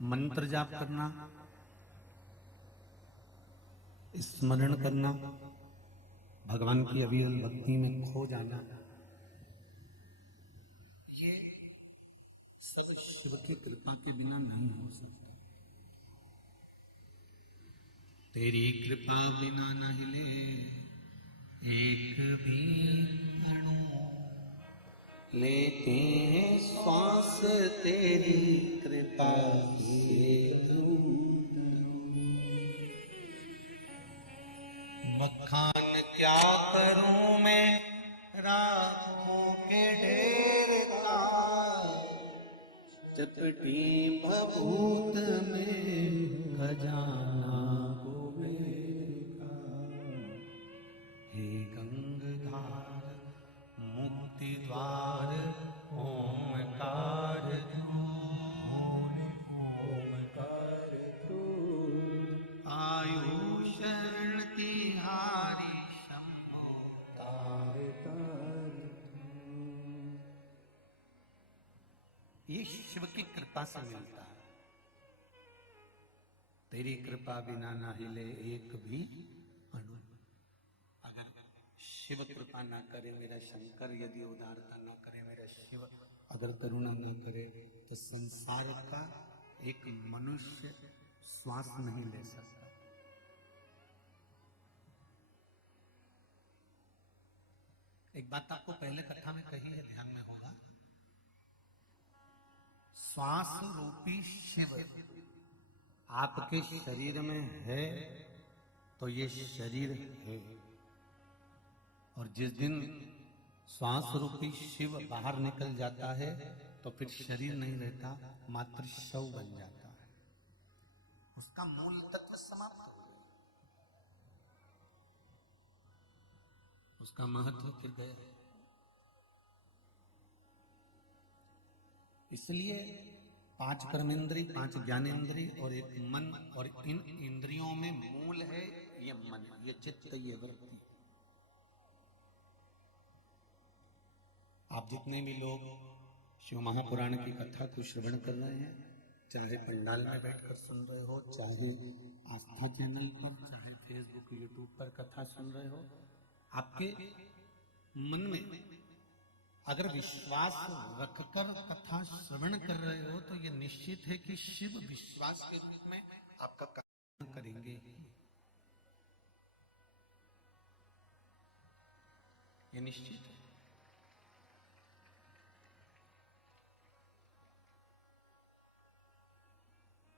मंत्र जाप करना, स्मरण करना, भगवान की अविरल भक्ति में खो जाना, ये सब शिव की कृपा के बिना नहीं हो सकता। तेरी कृपा बिना न हिले एक भी अणु, लेते हैं श्वास तेरी कृपा से। मखान क्या करूं मैं राहों के ढेर का, चपटी भभूत में खजाना कुबेर का। हे गंगाधार मुक्ति द्वार ओमकार तू, ओमकार तू। आयु शरण तिहारी शंभो तार तार तू। ये शिव की कृपा से मिलता है। तेरी कृपा बिना ना हिले एक भी अणु। अगर शिव कृपा ना करे मेरा शंकर, यदि उदारता ना करे मेरा शिव, अगर करुणा ना करे तो संसार का एक मनुष्य श्वास नहीं ले सकता। एक बात आपको पहले कथा में कही है, ध्यान में होगा। श्वास रूपी शिव आपके शरीर में है तो ये शरीर है, और जिस दिन श्वास रूपी शिव बाहर निकल जाता है तो फिर शरीर नहीं रहता, मात्र शव बन जाता है। उसका मूल तत्व समाप्त हो गया, उसका महत्व फिर गया। इसलिए 5 कर्मेंद्री, 5 ज्ञानेंद्री और एक मन, और इन इंद्रियों में मूल है ये मन, ये चित्त, ये वृत्ति। आप जितने भी लोग शिव महापुराण की कथा को श्रवण कर रहे हैं, चाहे पंडाल में बैठकर सुन रहे हो, चाहे आस्था चैनल पर, चाहे फेसबुक यूट्यूब पर कथा सुन रहे हो, आपके मन में अगर विश्वास रखकर कथा श्रवण कर रहे हो तो ये निश्चित है कि शिव विश्वास के रूप में आपका कल्याण करेंगे। ये निश्चित है।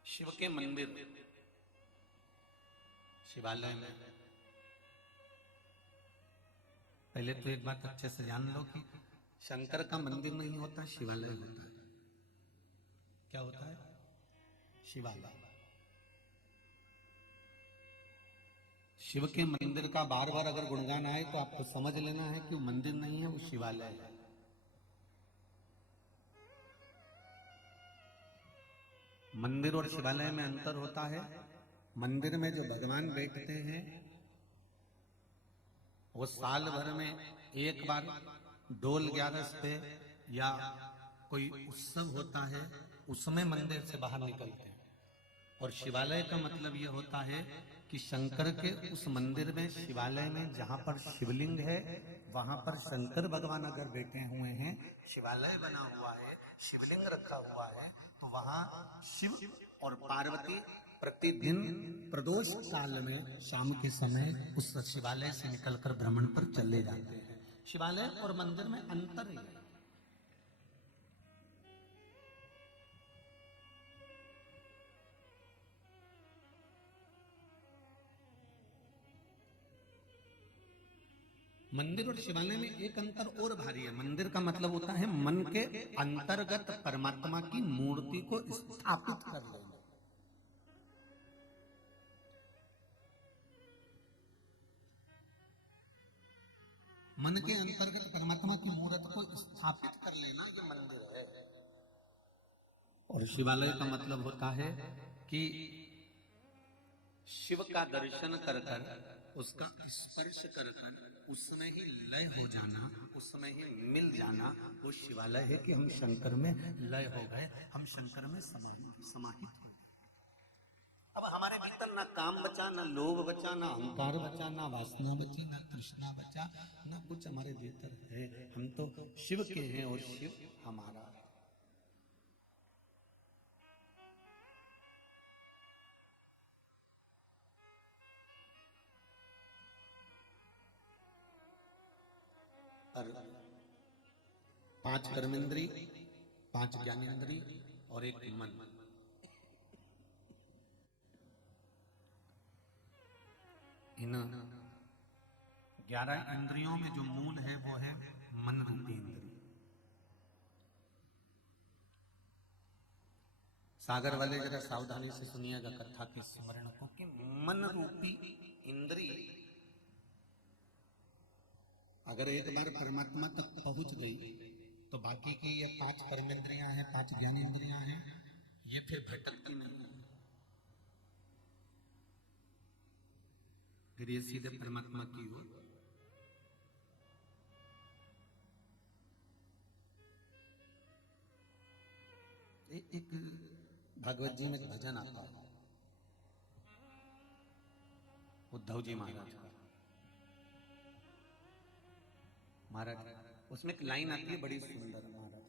शिव के मंदिर, शिवालय में पहले तो एक बात अच्छे से जान लो कि शंकर का मंदिर नहीं होता, शिवालय होता है। क्या होता है? शिवालय। शिव के मंदिर का बार बार अगर गुणगान आए तो आपको समझ लेना है कि वो मंदिर नहीं है, वो शिवालय है। मंदिर और शिवालय में अंतर होता है। मंदिर में जो भगवान बैठते हैं वो साल भर में एक बार डोल 11 पे या कोई उत्सव होता है, उसमें मंदिर से बाहर निकलते हैं। और शिवालय का मतलब यह होता है कि शंकर के उस मंदिर में, शिवालय में जहां पर शिवलिंग है वहां पर शंकर भगवान अगर बैठे हुए हैं, शिवालय बना हुआ है, शिवलिंग रखा हुआ है, तो वहां शिव और पार्वती प्रतिदिन प्रदोष काल में शाम के समय उस शिवालय से निकलकर भ्रमण पर चले जाते हैं। शिवालय और मंदिर में अंतर है। मंदिर और शिवालय में एक अंतर और भारी है। मंदिर का मतलब होता है मन के अंतर्गत परमात्मा की मूर्ति को स्थापित कर लेना। मन के अंतर्गत परमात्मा की मूर्ति को स्थापित कर लेना, ये मंदिर है। और शिवालय का मतलब होता है कि शिव का दर्शन कर कर, उसका स्पर्श कर कर उसमें ही लय हो जाना, उसमें ही मिल जाना, वो शिवालय है कि हम शंकर में लय हो गए, हम शंकर में समाहित हो गए। अब हमारे भीतर ना काम बचा, ना लोभ बचा, ना अहंकार बचा, ना वासना बची, ना तृष्णा बचा, ना कुछ हमारे भीतर है। हम तो शिव के हैं और शिव हमारा है। और 5 कर्मेंद्री, 5 ज्ञानेंद्री और एक मन। इन 11 इंद्रियों में जो मूल है वो है मन रूपी इंद्रिय। सागर वाले जरा सावधानी से सुनिएगा कथा के स्मरण को कि मन रूपी इंद्रिय अगर एक बार परमात्मा तक पहुंच गई तो बाकी की ये 5 कर्मेंद्रियां हैं, 5 ज्ञानेंद्रियां हैं, ये फिर भटकती नहीं, फिर ये सीधे परमात्मा की ओर। एक भागवत जी में भजन आता है उद्धव जी महाराज का। महाराज उसमें एक लाइन आती है बड़ी सुंदर। महाराज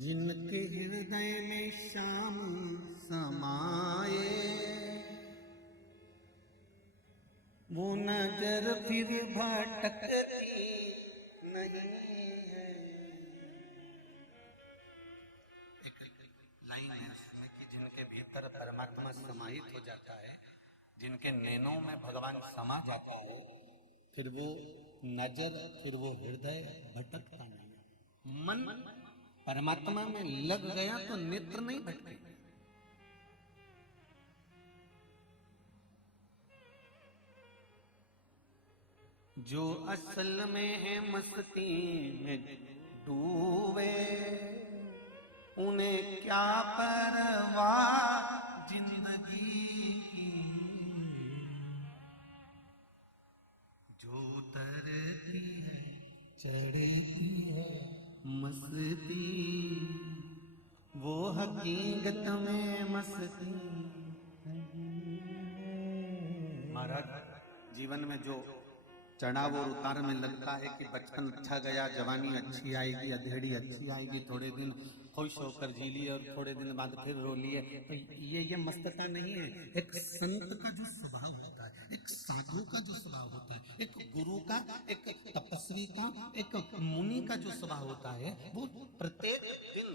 जिनके हृदय में श्याम समाये वो नजर फिर भटकती नहीं है। एक लाइन है उसमें कि जिनके भीतर परमात्मा समाहित हो जाता है, जिनके नैनों में भगवान समा जाता है, फिर वो नजर, फिर वो हृदय भटकता नहीं। मन परमात्मा में लग गया तो नेत्र नहीं भटके। जो असल में है मस्ती में डूबे उन्हें क्या परवाह जिंदगी की। जो तरती है चढ़ती है मस्ती वो हकीकत में मस्ती। महाराज जीवन में जो चढ़ाव और उतार में लगता है कि बचपन अच्छा गया, जवानी अच्छी आएगी, अधेड़ी अच्छी आएगी, थोड़े दिन खुश होकर जी लिए और थोड़े दिन बाद फिर रो लिए, तो ये मस्तता नहीं है। एक संत का जो स्वभाव होता है, एक साधु का जो स्वभाव होता है, एक गुरु का, एक तपस्वी का, एक मुनि का जो स्वभाव होता है, वो प्रत्येक दिन,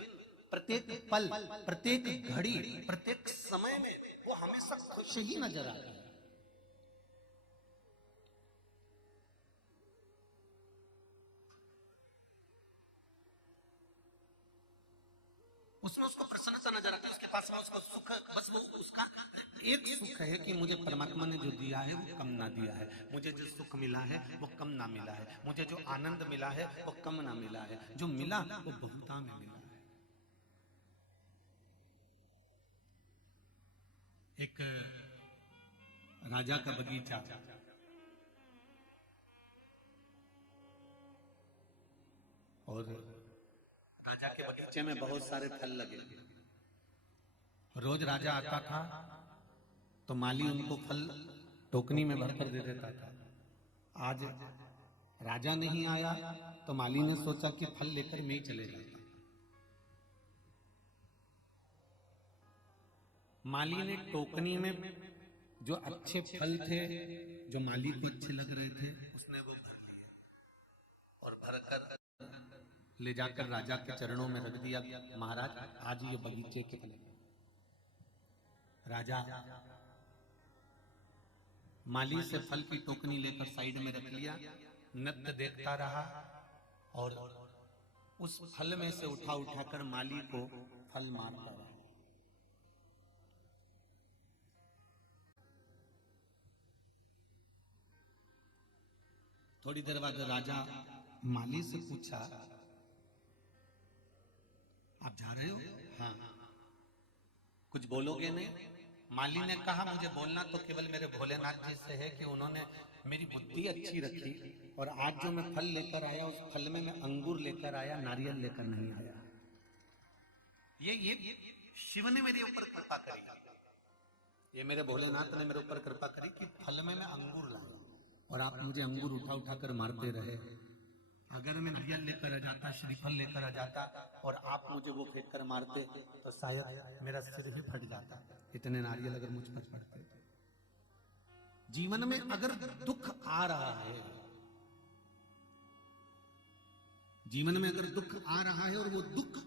प्रत्येक पल, प्रत्येक घड़ी, प्रत्येक समय में वो हमेशा खुश ही नजर आता है। उसमें उसको प्रसन्नता नजर आती है, उसके पास में उसको सुख, बस वो उसका एक सुख है कि मुझे परमात्मा ने जो दिया है वो कम ना दिया है, मुझे जो सुख मिला है वो कम ना मिला है, मुझे जो आनंद मिला है वो कम ना मिला है, जो मिला वो बहुता में मिला है। एक राजा का बगीचा, और राजा के बगीचे में बहुत सारे फल लगे। रोज राजा आता था तो माली उनको फल टोकनी में भरकर दे देता था। आज राजा नहीं आया तो माली ने सोचा कि फल लेकर मैं ही चले जाता। माली ने टोकनी में जो अच्छे फल थे, जो माली को अच्छे लग रहे थे, उसने वो भर लिए और भरकर ले जाकर राजा के चरणों में रख दिया। महाराज आज ये बगीचे के फल। राजा माली से फल की टोकनी लेकर साइड में रख लिया, नृत्य देखता रहा और उस फल में से उठा उठाकर माली को फल मारता रहा। थोड़ी देर बाद राजा माली से पूछा, आप जा रहे हो? हाँ। कुछ बोलोगे नहीं? माली ने कहा मुझे बोलना तो केवल मेरे भोलेनाथ जी से है कि उन्होंने मेरी बुद्धि अच्छी रखी, और आज जो मैं फल लेकर आया उस फल में मैं अंगूर लेकर आया, नारियल लेकर नहीं आया। ये शिव ने मेरे ऊपर कृपा करी, ये मेरे भोलेनाथ ने मेरे ऊपर कृपा करी कि फल में मैं अंगूर लाया, और आप मुझे अंगूर उठा उठा कर मारते रहे। अगर मैं नारियल लेकर आ जाता, श्रीफल लेकर आ जाता, और आप मुझे वो फेंक कर मारते, तो शायद मेरा सिर ही फट जाता। इतने नारियल अगर मुझ पर पड़ते। जीवन में अगर दुख आ रहा है, जीवन में अगर दुख आ रहा है और वो दुख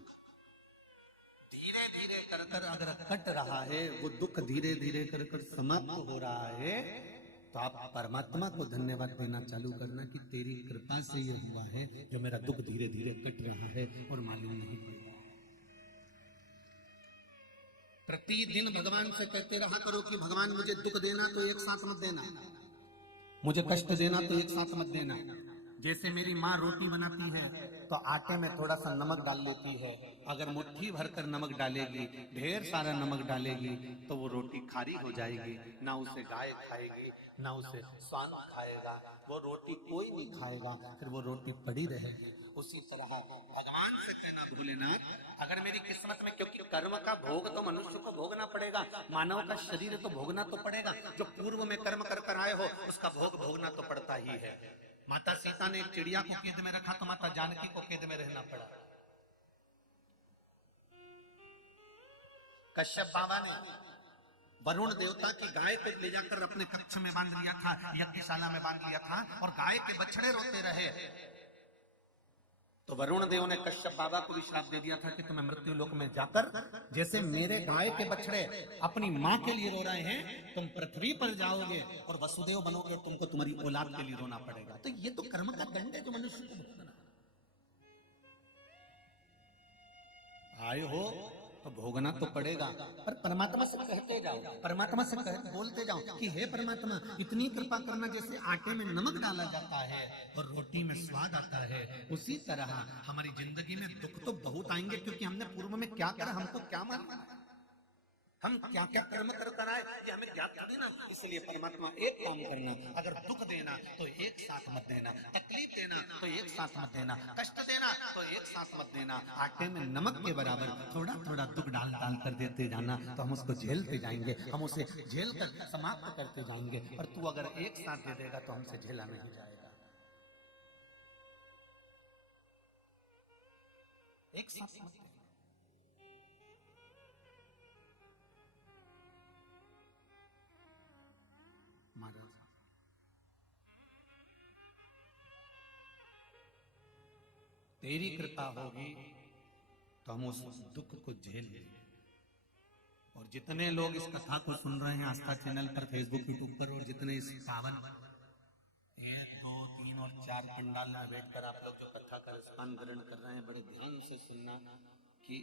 धीरे धीरे कर कर अगर कट रहा है, वो दुख धीरे धीरे कर कर समाप्त हो रहा है, तो आप परमात्मा को धन्यवाद देना चालू करना कि तेरी कृपा से ये हुआ है जो मेरा दुख धीरे धीरे कट रहा है और मालूम नहीं पड़ता। प्रतिदिन भगवान से कहते रहा करो कि भगवान मुझे दुख देना तो एक साथ मत देना, मुझे कष्ट देना तो एक साथ मत देना। जैसे मेरी माँ रोटी बनाती है तो आटे में थोड़ा सा नमक डाल लेती है, अगर मुट्ठी भरकर नमक डालेगी, ढेर सारा नमक डालेगी, तो वो रोटी खारी हो जाएगी, ना उसे गाय खाएगी ना उसे स्वान खाएगा, वो रोटी कोई नहीं खाएगा, फिर वो रोटी पड़ी रहेगी। उसी तरह भगवान से कहना भोलेनाथ, अगर मेरी किस्मत में, क्योंकि कर्म का भोग तो मनुष्य को भोगना पड़ेगा, मानव का शरीर तो भोगना तो पड़ेगा, जो पूर्व में कर्म कर कर आए हो उसका भोग भोगना तो पड़ता ही है। माता सीता ने एक चिड़िया को कैद में रखा तो माता जानकी को कैद में रहना पड़ा। कश्यप बाबा ने वरुण देवता की गाय को ले जाकर अपने कक्ष में बांध लिया था, यज्ञशाला में बांध लिया था, और गाय के बछड़े रोते रहे, तो वरुण देव ने कश्यप बाबा को भी श्राप दे दिया था कि तुम्हें मृत्यु लोक में जाकर, जैसे मेरे गाय के बछड़े अपनी माँ के लिए रो रहे हैं, तुम पृथ्वी पर जाओगे और वसुदेव बनोगे, तुमको तुम्हारी औलाद के लिए रोना पड़ेगा। तो ये तो कर्म का दंड है जो मनुष्य को भोगना। आए हो तो भोगना तो पड़ेगा, पर परमात्मा से कहते जाओ, परमात्मा से बोलते जाओ कि हे परमात्मा इतनी कृपा करना, जैसे आटे में नमक डाला जाता है और रोटी में स्वाद आता है, उसी तरह हमारी जिंदगी में दुख तो बहुत आएंगे, क्योंकि हमने पूर्व में क्या करा, हमको क्या मालूम, हम क्या क्या कर्म कर कर आए, ये हमें ज्ञात थोड़ी ना। इसलिए परमात्मा एक काम करना, अगर दुख देना तो एक साथ मत देना, तकलीफ देना तो एक साथ मत देना, कष्ट देना तो एक साथ मत देना, आटे में नमक के बराबर थोड़ा थोड़ा दुख डाल डाल कर देते जाना, तो हम उसको झेलते जाएंगे, हम उसे झेल कर समाप्त करते जाएंगे। और तू अगर एक साथ दे देगा तो हमसे झेला नहीं जाएगा। एक साथ मत देना। महाराज तेरी कृपा होगी तो हम उस दुख को झेल लेंगे। और जितने लोग इस कथा को सुन रहे हैं आस्था चैनल पर, फेसबुक, यूट्यूब पर, और जितने इस पावन 1, 2, 3 और 4 पंडाल में बैठकर आप लोग जो कथा का रसपान ग्रहण कर रहे हैं, बड़े ध्यान से सुनना कि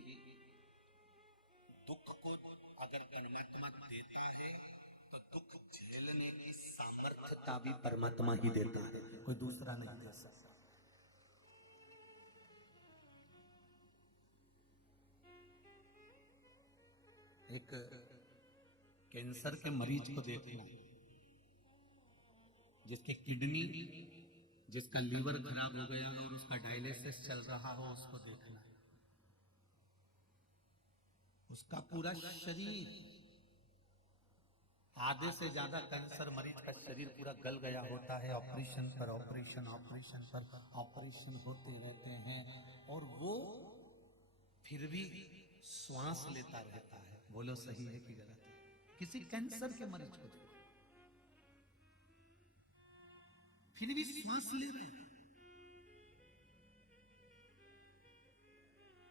दुख को अगर परमात्मा देता है तो दुख झेलने की सामर्थ्यता भी परमात्मा ही देता है, कोई दूसरा नहीं दे सकता। एक कैंसर के मरीज को देखना, जिसके किडनी, जिसका लीवर खराब हो गया और उसका डायलिसिस चल रहा हो, उसको देखना। उसका पूरा शरीर, आधे से ज्यादा कैंसर मरीज का शरीर पूरा गल गया होता है, ऑपरेशन पर ऑपरेशन, ऑपरेशन पर ऑपरेशन होते रहते हैं, और वो फिर भी श्वास लेता रहता है। बोलो सही है कि गलत है? किसी कैंसर के मरीज को देखो, फिर भी श्वास ले रहे हैं।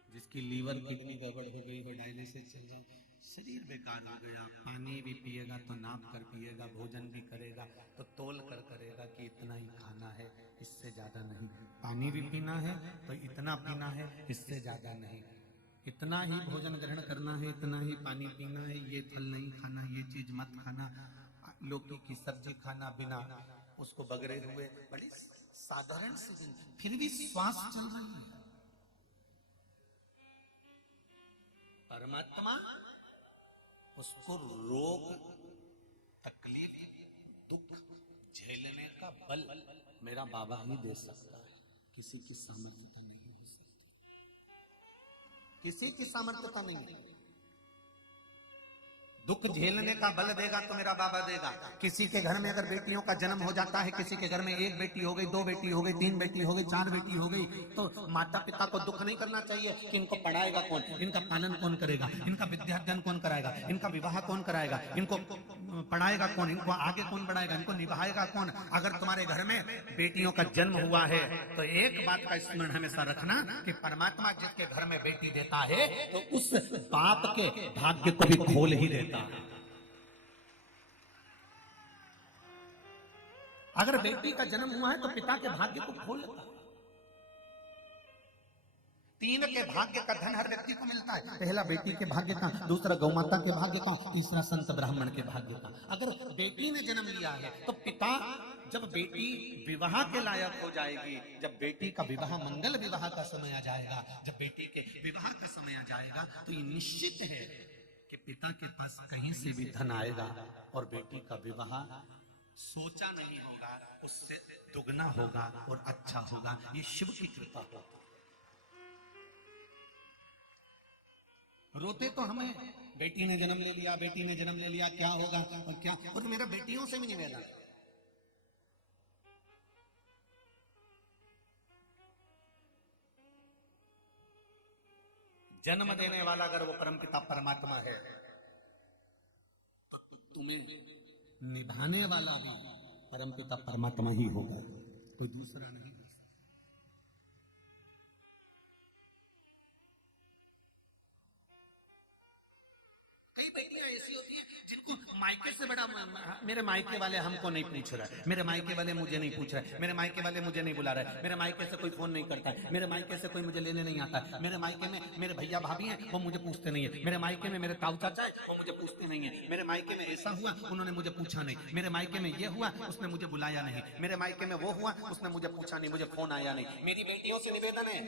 जिसकी लीवर किडनी गड़बड़ हो गई हो, डायलिसिस चल रहा, शरीर बेकार हो गया, पानी भी पिएगा तो नाप कर पिएगा, भोजन भी करेगा तो तोल कर करेगा कि इतना ही खाना है, इससे ज्यादा नहीं, पानी भी पीना है तो इतना पीना है, इससे ज्यादा नहीं, इतना ही भोजन ग्रहण करना है, इतना ही पानी पीना है, ये फल नहीं खाना, ये चीज मत खाना, लौकी की सब्जी खाना बिना उसको बगरे हुए, बड़ी साधारण सी जिंदगी, फिर भी श्वास चल रही है। परमात्मा उसको रोग, तकलीफ, दुख झेलने का बल मेरा बाबा ही दे सकता है। किसी की सामर्थ्यता नहीं हो सकती, किसी की सामर्थ्यता नहीं है। दुख झेलने का बल देगा तो मेरा बाबा देगा। किसी के घर में अगर बेटियों का जन्म हो जाता है, किसी के घर में एक बेटी हो गई, दो बेटी हो गई, तीन बेटी हो गई, चार बेटी हो गई, तो माता पिता को दुख नहीं करना चाहिए कि इनको पढ़ाएगा कौन, इनका पालन कौन करेगा, इनका विद्याध्ययन कौन कराएगा, इनका विवाह कौन कराएगा, इनको पढ़ाएगा कौन, इनको आगे कौन बढ़ाएगा, इनको निभाएगा कौन। अगर तुम्हारे घर में बेटियों का जन्म हुआ है तो एक बात का स्मरण हमेशा रखना कि परमात्मा जिसके घर में बेटी देता है तो उस बाप के भाग्य को भी खोल ही देता है। अगर बेटी का जन्म हुआ है तो पिता के भाग्य को खोल लेता है। तीन के भाग्य का धन हर व्यक्ति को मिलता है। पहला बेटी के भाग्य का, दूसरा गौमाता के भाग्य का, तीसरा संत ब्राह्मण के भाग्य का। अगर बेटी ने जन्म लिया है तो पिता, जब बेटी विवाह के लायक हो जाएगी, जब बेटी का विवाह, मंगल विवाह का समय आ जाएगा, जब बेटी के विवाह का समय आ जाएगा तो ये निश्चित है कि पिता के पास कहीं से भी धन आएगा और बेटी का विवाह सोचा नहीं होगा, उससे दुगना होगा और अच्छा होगा। ये शिव की कृपा होगी। रोते तो हमें, बेटी ने जन्म ले लिया, बेटी ने जन्म ले लिया, क्या होगा और क्या, और मेरा बेटियों से भी निवेदन, जन्म देने वाला अगर वो परमपिता परमात्मा है तो तुम्हें निभाने वाला भी परमपिता परमात्मा ही होगा, कोई दूसरा नहीं। कई बेटियां ऐसी होती हैं जिनको मायके से बड़ा, मेरे मायके वाले हमको नहीं पूछ रहा है, मेरे मायके वाले मुझे नहीं पूछ रहा है, मेरे मायके वाले मुझे नहीं बुला रहे, मेरे मायके से कोई फोन नहीं करता है, मेरे मायके से कोई मुझे लेने नहीं आता है, मेरे मायके में मेरे भैया भाभी हैं वो मुझे पूछते नहीं है, मेरे मायके में मेरे ताऊ चाचा है वो मुझे पूछते नहीं है, मेरे मायके में ऐसा हुआ उन्होंने मुझे पूछा नहीं, मेरे मायके में ये हुआ उसने मुझे बुलाया नहीं, मेरे मायके में वो हुआ उसने मुझे पूछा नहीं, मुझे फोन आया नहीं। मेरी बेटियों से निवेदन है,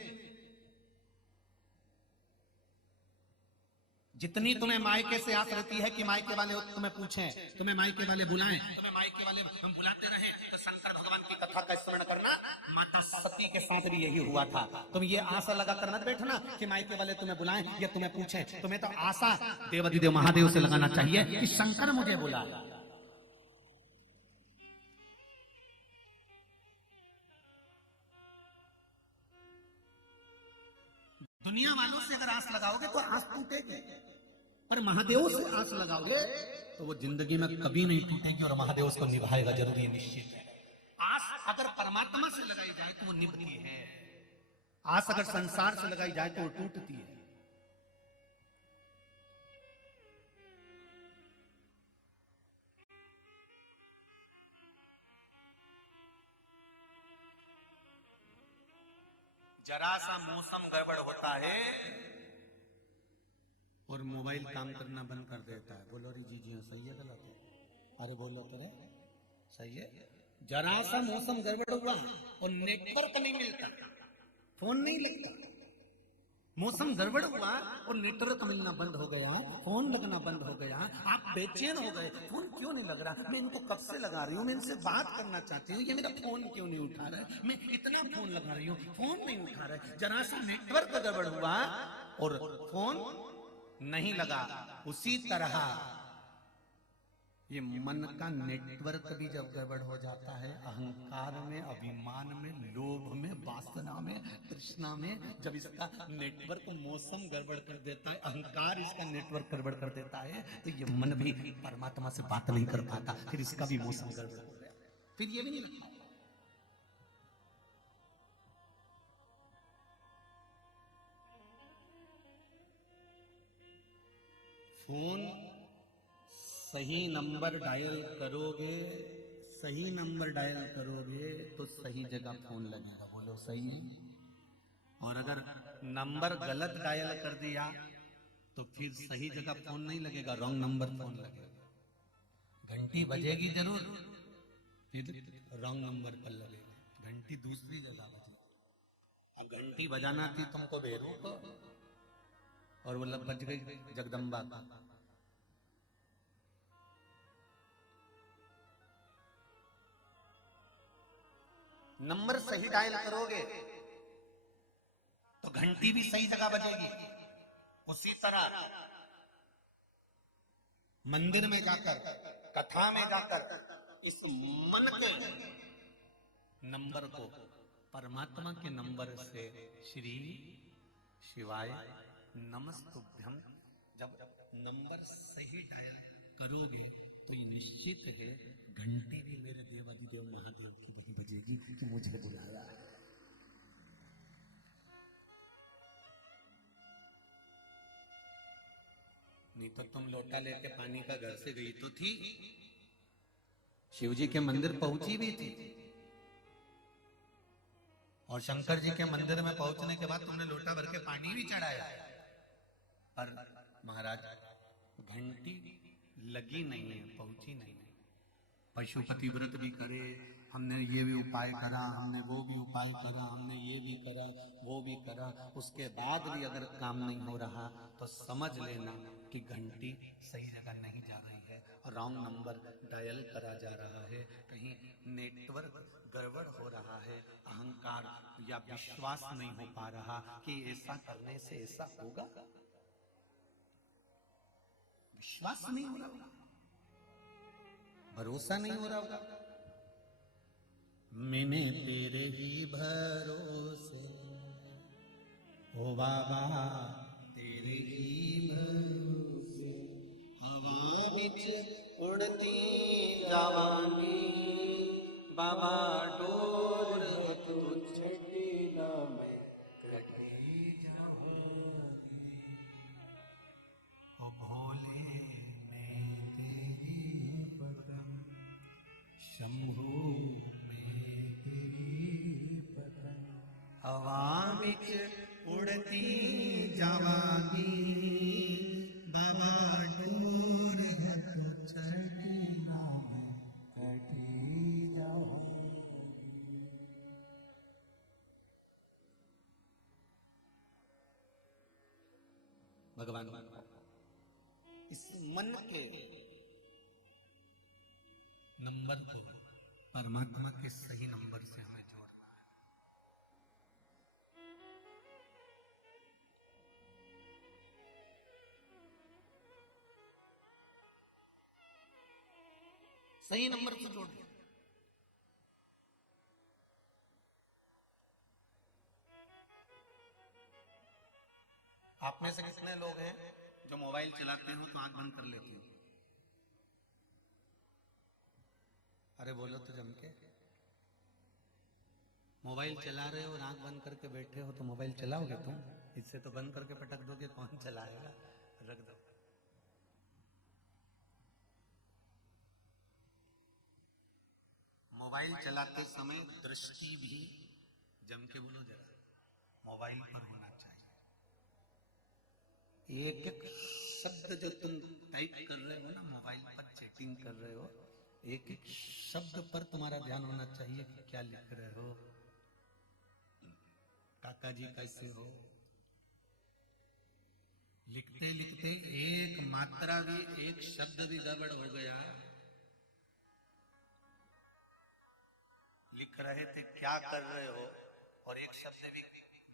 जितनी तुम्हें मायके से आस रहती है कि मायके वाले तुम्हें पूछें, तुम्हें मायके वाले बुलाएं, तुम्हें मायके वाले हम बुलाते रहे, तो शंकर भगवान की कथा का स्मरण करना। माता सती के साथ भी यही हुआ था। तुम ये आशा लगा कर मत बैठना कि मायके वाले तुम्हें बुलाएं या तुम्हें पूछें, तुम्हें तो आशा देवाधिदेव महादेव से लगाना चाहिए कि शंकर मुझे बुलाए। दुनिया वालों से अगर आस लगाओगे तो आस टूटेगी, पर महादेव से आस लगाओगे तो वो जिंदगी में कभी नहीं टूटेगी और महादेव उसको निभाएगा जरूर, ये निश्चित है। आस अगर परमात्मा से लगाई जाए तो वो निभती है, आस अगर संसार से लगाई जाए तो वो टूटती है। जरा सा मौसम गड़बड़ होता है और मोबाइल काम करना बंद कर देता है। बोलो रे जी, सही है गलत है? अरे बोलो तो रे, सही है। जरा सा मौसम गड़बड़ हुआ और नेटवर्क नहीं मिलता, फोन नहीं लगता, मौसम गड़बड़ हुआ और नेटवर्क मिलना बंद हो गया, फोन लगना बंद हो गया, आप बेचैन हो गए, फोन क्यों नहीं लग रहा, मैं इनको कब से लगा रही हूँ, मैं इनसे बात करना चाहती हूँ, ये मेरा फोन क्यों नहीं उठा रहा है, मैं इतना फोन लगा रही हूँ फोन नहीं उठा रहा है। जरा सा नेटवर्क गड़बड़ हुआ और फोन नहीं लगा। उसी तरह ये मन का नेटवर्क भी जब गड़बड़ हो जाता है, अहंकार में, अभिमान में, लोभ में, वासना में, तृष्णा में, जब इसका नेटवर्क मौसम गड़बड़ कर देता है, अहंकार इसका नेटवर्क गड़बड़ कर देता है, तो ये मन भी परमात्मा से बात नहीं कर पाता, फिर इसका भी मौसम गड़बड़ हो गया, फिर ये भी नहीं लगता। फोन सही नंबर डायल करोगे, सही नंबर डायल करोगे तो सही जगह फोन लगेगा। बोलो सही है? और अगर नंबर गलत डायल कर दिया तो फिर सही जगह फोन नहीं लगेगा, रॉन्ग नंबर फोन लगेगा। घंटी बजेगी जरूर, फिर रॉन्ग नंबर पर लगेगा, घंटी दूसरी जगह बजेगी। अब घंटी बजाना थी तुमको बेरू को और वो बज गई जगदम्बा का, नंबर सही डायल करोगे तो घंटी भी सही जगह बजेगी। उसी तरह मंदिर में जाकर, कथा में जाकर इस मन के नंबर को परमात्मा के नंबर से श्री शिवाय नमस्तुभ्यम जब नंबर सही डायल करोगे तो ये निश्चित है घंटी भी मेरे देवाधिदेव महादेव की वही बजेगी कि मुझे बुला रहा है। नहीं तो तुम लोटा लेके पानी का घर से गई तो थी, शिव जी के मंदिर पहुंची भी थी, और शंकर जी के मंदिर में पहुंचने के बाद तुमने लोटा भर के पानी भी चढ़ाया, पर महाराज घंटी लगी नहीं है, पहुंची नहीं है। पशुपति व्रत भी करे, हमने ये भी उपाय करा, हमने वो भी उपाय करा, हमने ये भी करा, वो भी करा, उसके बाद भी अगर काम नहीं हो रहा तो समझ लेना कि घंटी सही जगह नहीं जा रही है, रॉन्ग नंबर डायल करा जा रहा है, कहीं नेटवर्क गड़बड़ हो रहा है, अहंकार या विश्वास नहीं हो पा रहा कि ऐसा करने से ऐसा होगा, विश्वास नहीं हो रहा, भरोसा नहीं हो रहा होगा। मैंने तेरे ही भरोसे ओ बाबा, तेरे ही भरोसे हवा बिच उड़ती जवानी, बाबा डोर तुझे ना मैं कहीं जाऊंगी, ओ भोले मैं तेरी पतंग, शंभू मैं तेरी पतंग, हवा बिच उड़ती जावागी, बाबा डोर है तो चढ़ती ना मैं कटी जाऊंगी। भगवान इस मन के नंबर को परमात्मा के सही नंबर से हमें जोड़ना है। सही नंबर से जोड़ दिया। आप में से कितने लोग हैं जो मोबाइल चलाते हो तो आंख बंद कर लेते हो? अरे बोलो तो जम के। मोबाइल चला रहे हो और आंख बंद करके बैठे हो तो मोबाइल चलाओगे तुम? इससे तो बंद करके पटक दोगे, कौन चलाएगा? रख दो। मोबाइल चलाते समय दृष्टि भी जम के बोलो जरा, मोबाइल पर होना चाहिए। एक एक शब्द जो तुम टाइप कर रहे हो ना, मोबाइल पर चैटिंग कर रहे हो, एक एक शब्द पर तुम्हारा ध्यान होना चाहिए कि क्या लिख रहे हो, काका जी कैसे हो। लिखते लिखते एक मात्रा भी, एक शब्द भी गड़बड़ हो गया, लिख रहे थे क्या कर रहे हो और एक शब्द भी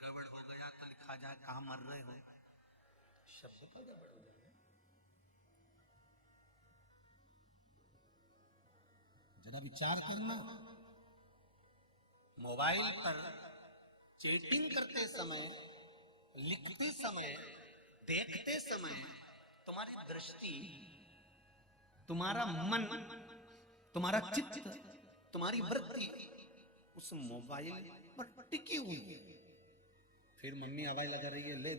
गड़बड़ हो गया तो लिखा जाए कहां मर रहे हो, शब्द का गड़बड़ हो जाए। जरा विचार करना, मोबाइल पर चैटिंग करते समय, लिखते समय, देखते समय तुम्हारी दृष्टि, तुम्हारा मन, तुम्हारा चित्त, तुम्हारी वृत्ति उस मोबाइल पर टिकी हुई है। फिर मम्मी आवाज लगा रही है, ले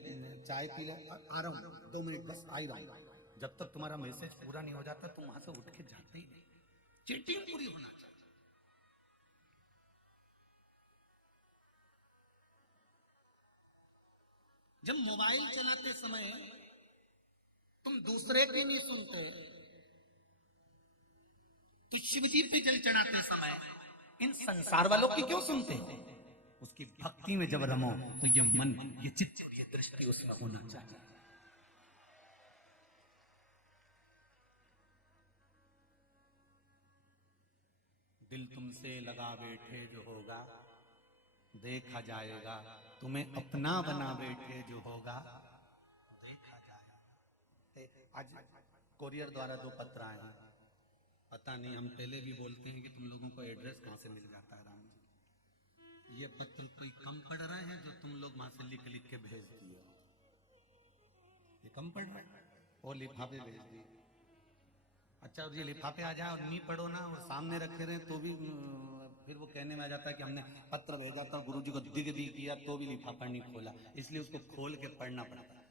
चाय पी ले, आ रहा हूं 2 मिनट बस, आ ही रहा हूं। जब तक तुम्हारा मैसेज पूरा नहीं हो जाता तुम वहां से उठ के जाते ही नहीं। चीटिंग पूरी होना चाहिए। जब मोबाइल चलाते समय तुम दूसरे की नहीं सुनते, तो शिव जी पे जल चढ़ाते समय इन संसार वालों की क्यों सुनते हैं? उसकी भक्ति में जब रमो तो ये मन, ये चित्त, ये दृष्टि उसमें होना चाहिए। दिल तुमसे लगा बैठे जो होगा देखा जाएगा, तुम्हें अपना बना बैठे जो होगा देखा जाएगा। आज कोरियर द्वारा 2 पत्र आए हैं, पता नहीं, हम पहले भी बोलते हैं कि तुम लोगों को एड्रेस कहाँ से मिल जाता है राम जी। ये पत्र कोई कम पढ़ रहे हैं जो तुम लोग वहां से लिख लिख के भेज दिए, ये कम पढ़ रहे हैं, वो लिफाफे भेज दिए। अच्छा, और ये लिफाफे आ जाए और नहीं पढ़ो ना और सामने रखे रहे तो भी फिर वो कहने में आ जाता है कि हमने पत्र भेजा था, गुरुजी को दिग दी किया तो भी लिफाफा नहीं खोला, इसलिए उसको खोल के पढ़ना पड़ता है।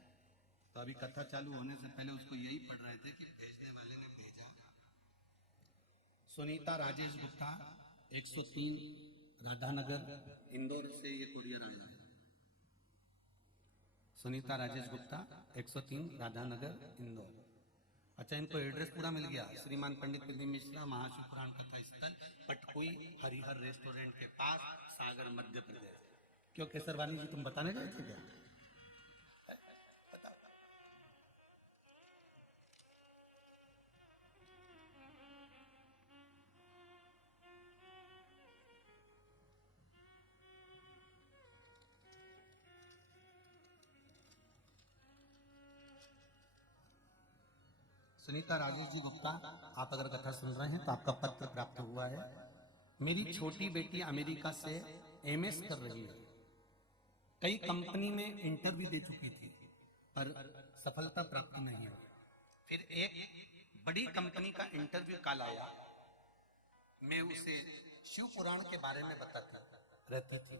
तो अभी कथा चालू होने से पहले उसको यही पढ़ रहे थे कि भेजने वाले ने भेजा। सुनीता राजेश गुप्ता 103 राधानगर इंदौर से ये कुरियर आया है। सुनीता राजेश गुप्ता 103 राधानगर इंदौर। अच्छा, इनको एड्रेस पूरा मिल गया। श्रीमान पंडित प्रदीप मिश्रा, महाशिव पुराण कथा स्थल, पटकुई हरिहर रेस्टोरेंट के पास, सागर मध्य प्रदेश। क्यों केसरवानी जी, तुम बताने गए थे क्या? बताओ। सुनीता राजेश जी गुप्ता, आप अगर कथा सुन रहे हैं तो आपका पत्र प्राप्त हुआ है। मेरी छोटी बेटी अमेरिका से एमएस कर रही है, कई कंपनी में इंटरव्यू दे चुकी थी पर सफलता प्राप्त नहीं हुई। फिर एक बड़ी कंपनी का इंटरव्यू कॉल आया, मैं उसे शिव पुराण के बारे में बताती रहती थी।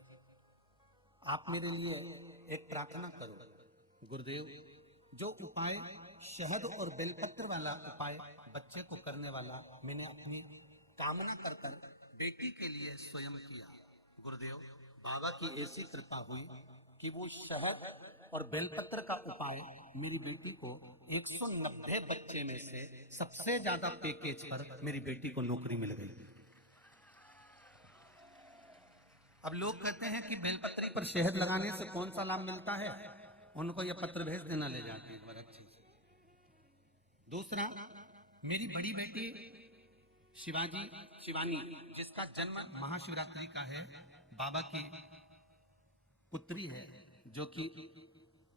आप मेरे लिए एक प्रार्थना करो गुरुदेव, जो उपाय शहद और बेलपत्र वाला उपाय बच्चे को करने वाला मैंने अपनी कामना कर कर बेटी के लिए स्वयं किया। गुरुदेव, बाबा की ऐसी कृपा हुई कि वो शहद और बेलपत्र का उपाय मेरी बेटी को 190 बच्चे में से सबसे ज्यादा पैकेज पर मेरी बेटी को नौकरी मिल गई। अब लोग कहते हैं कि बेलपत्री पर शहद लगाने से कौन सा लाभ मिलता है, उनको यह पत्र भेज देना, ले जाते हैं एक बार अच्छी से। दूसरा, मेरी बड़ी बेटी शिवानी, जिसका जन्म महाशिवरात्रि का है, बाबा की पुत्री है, जो कि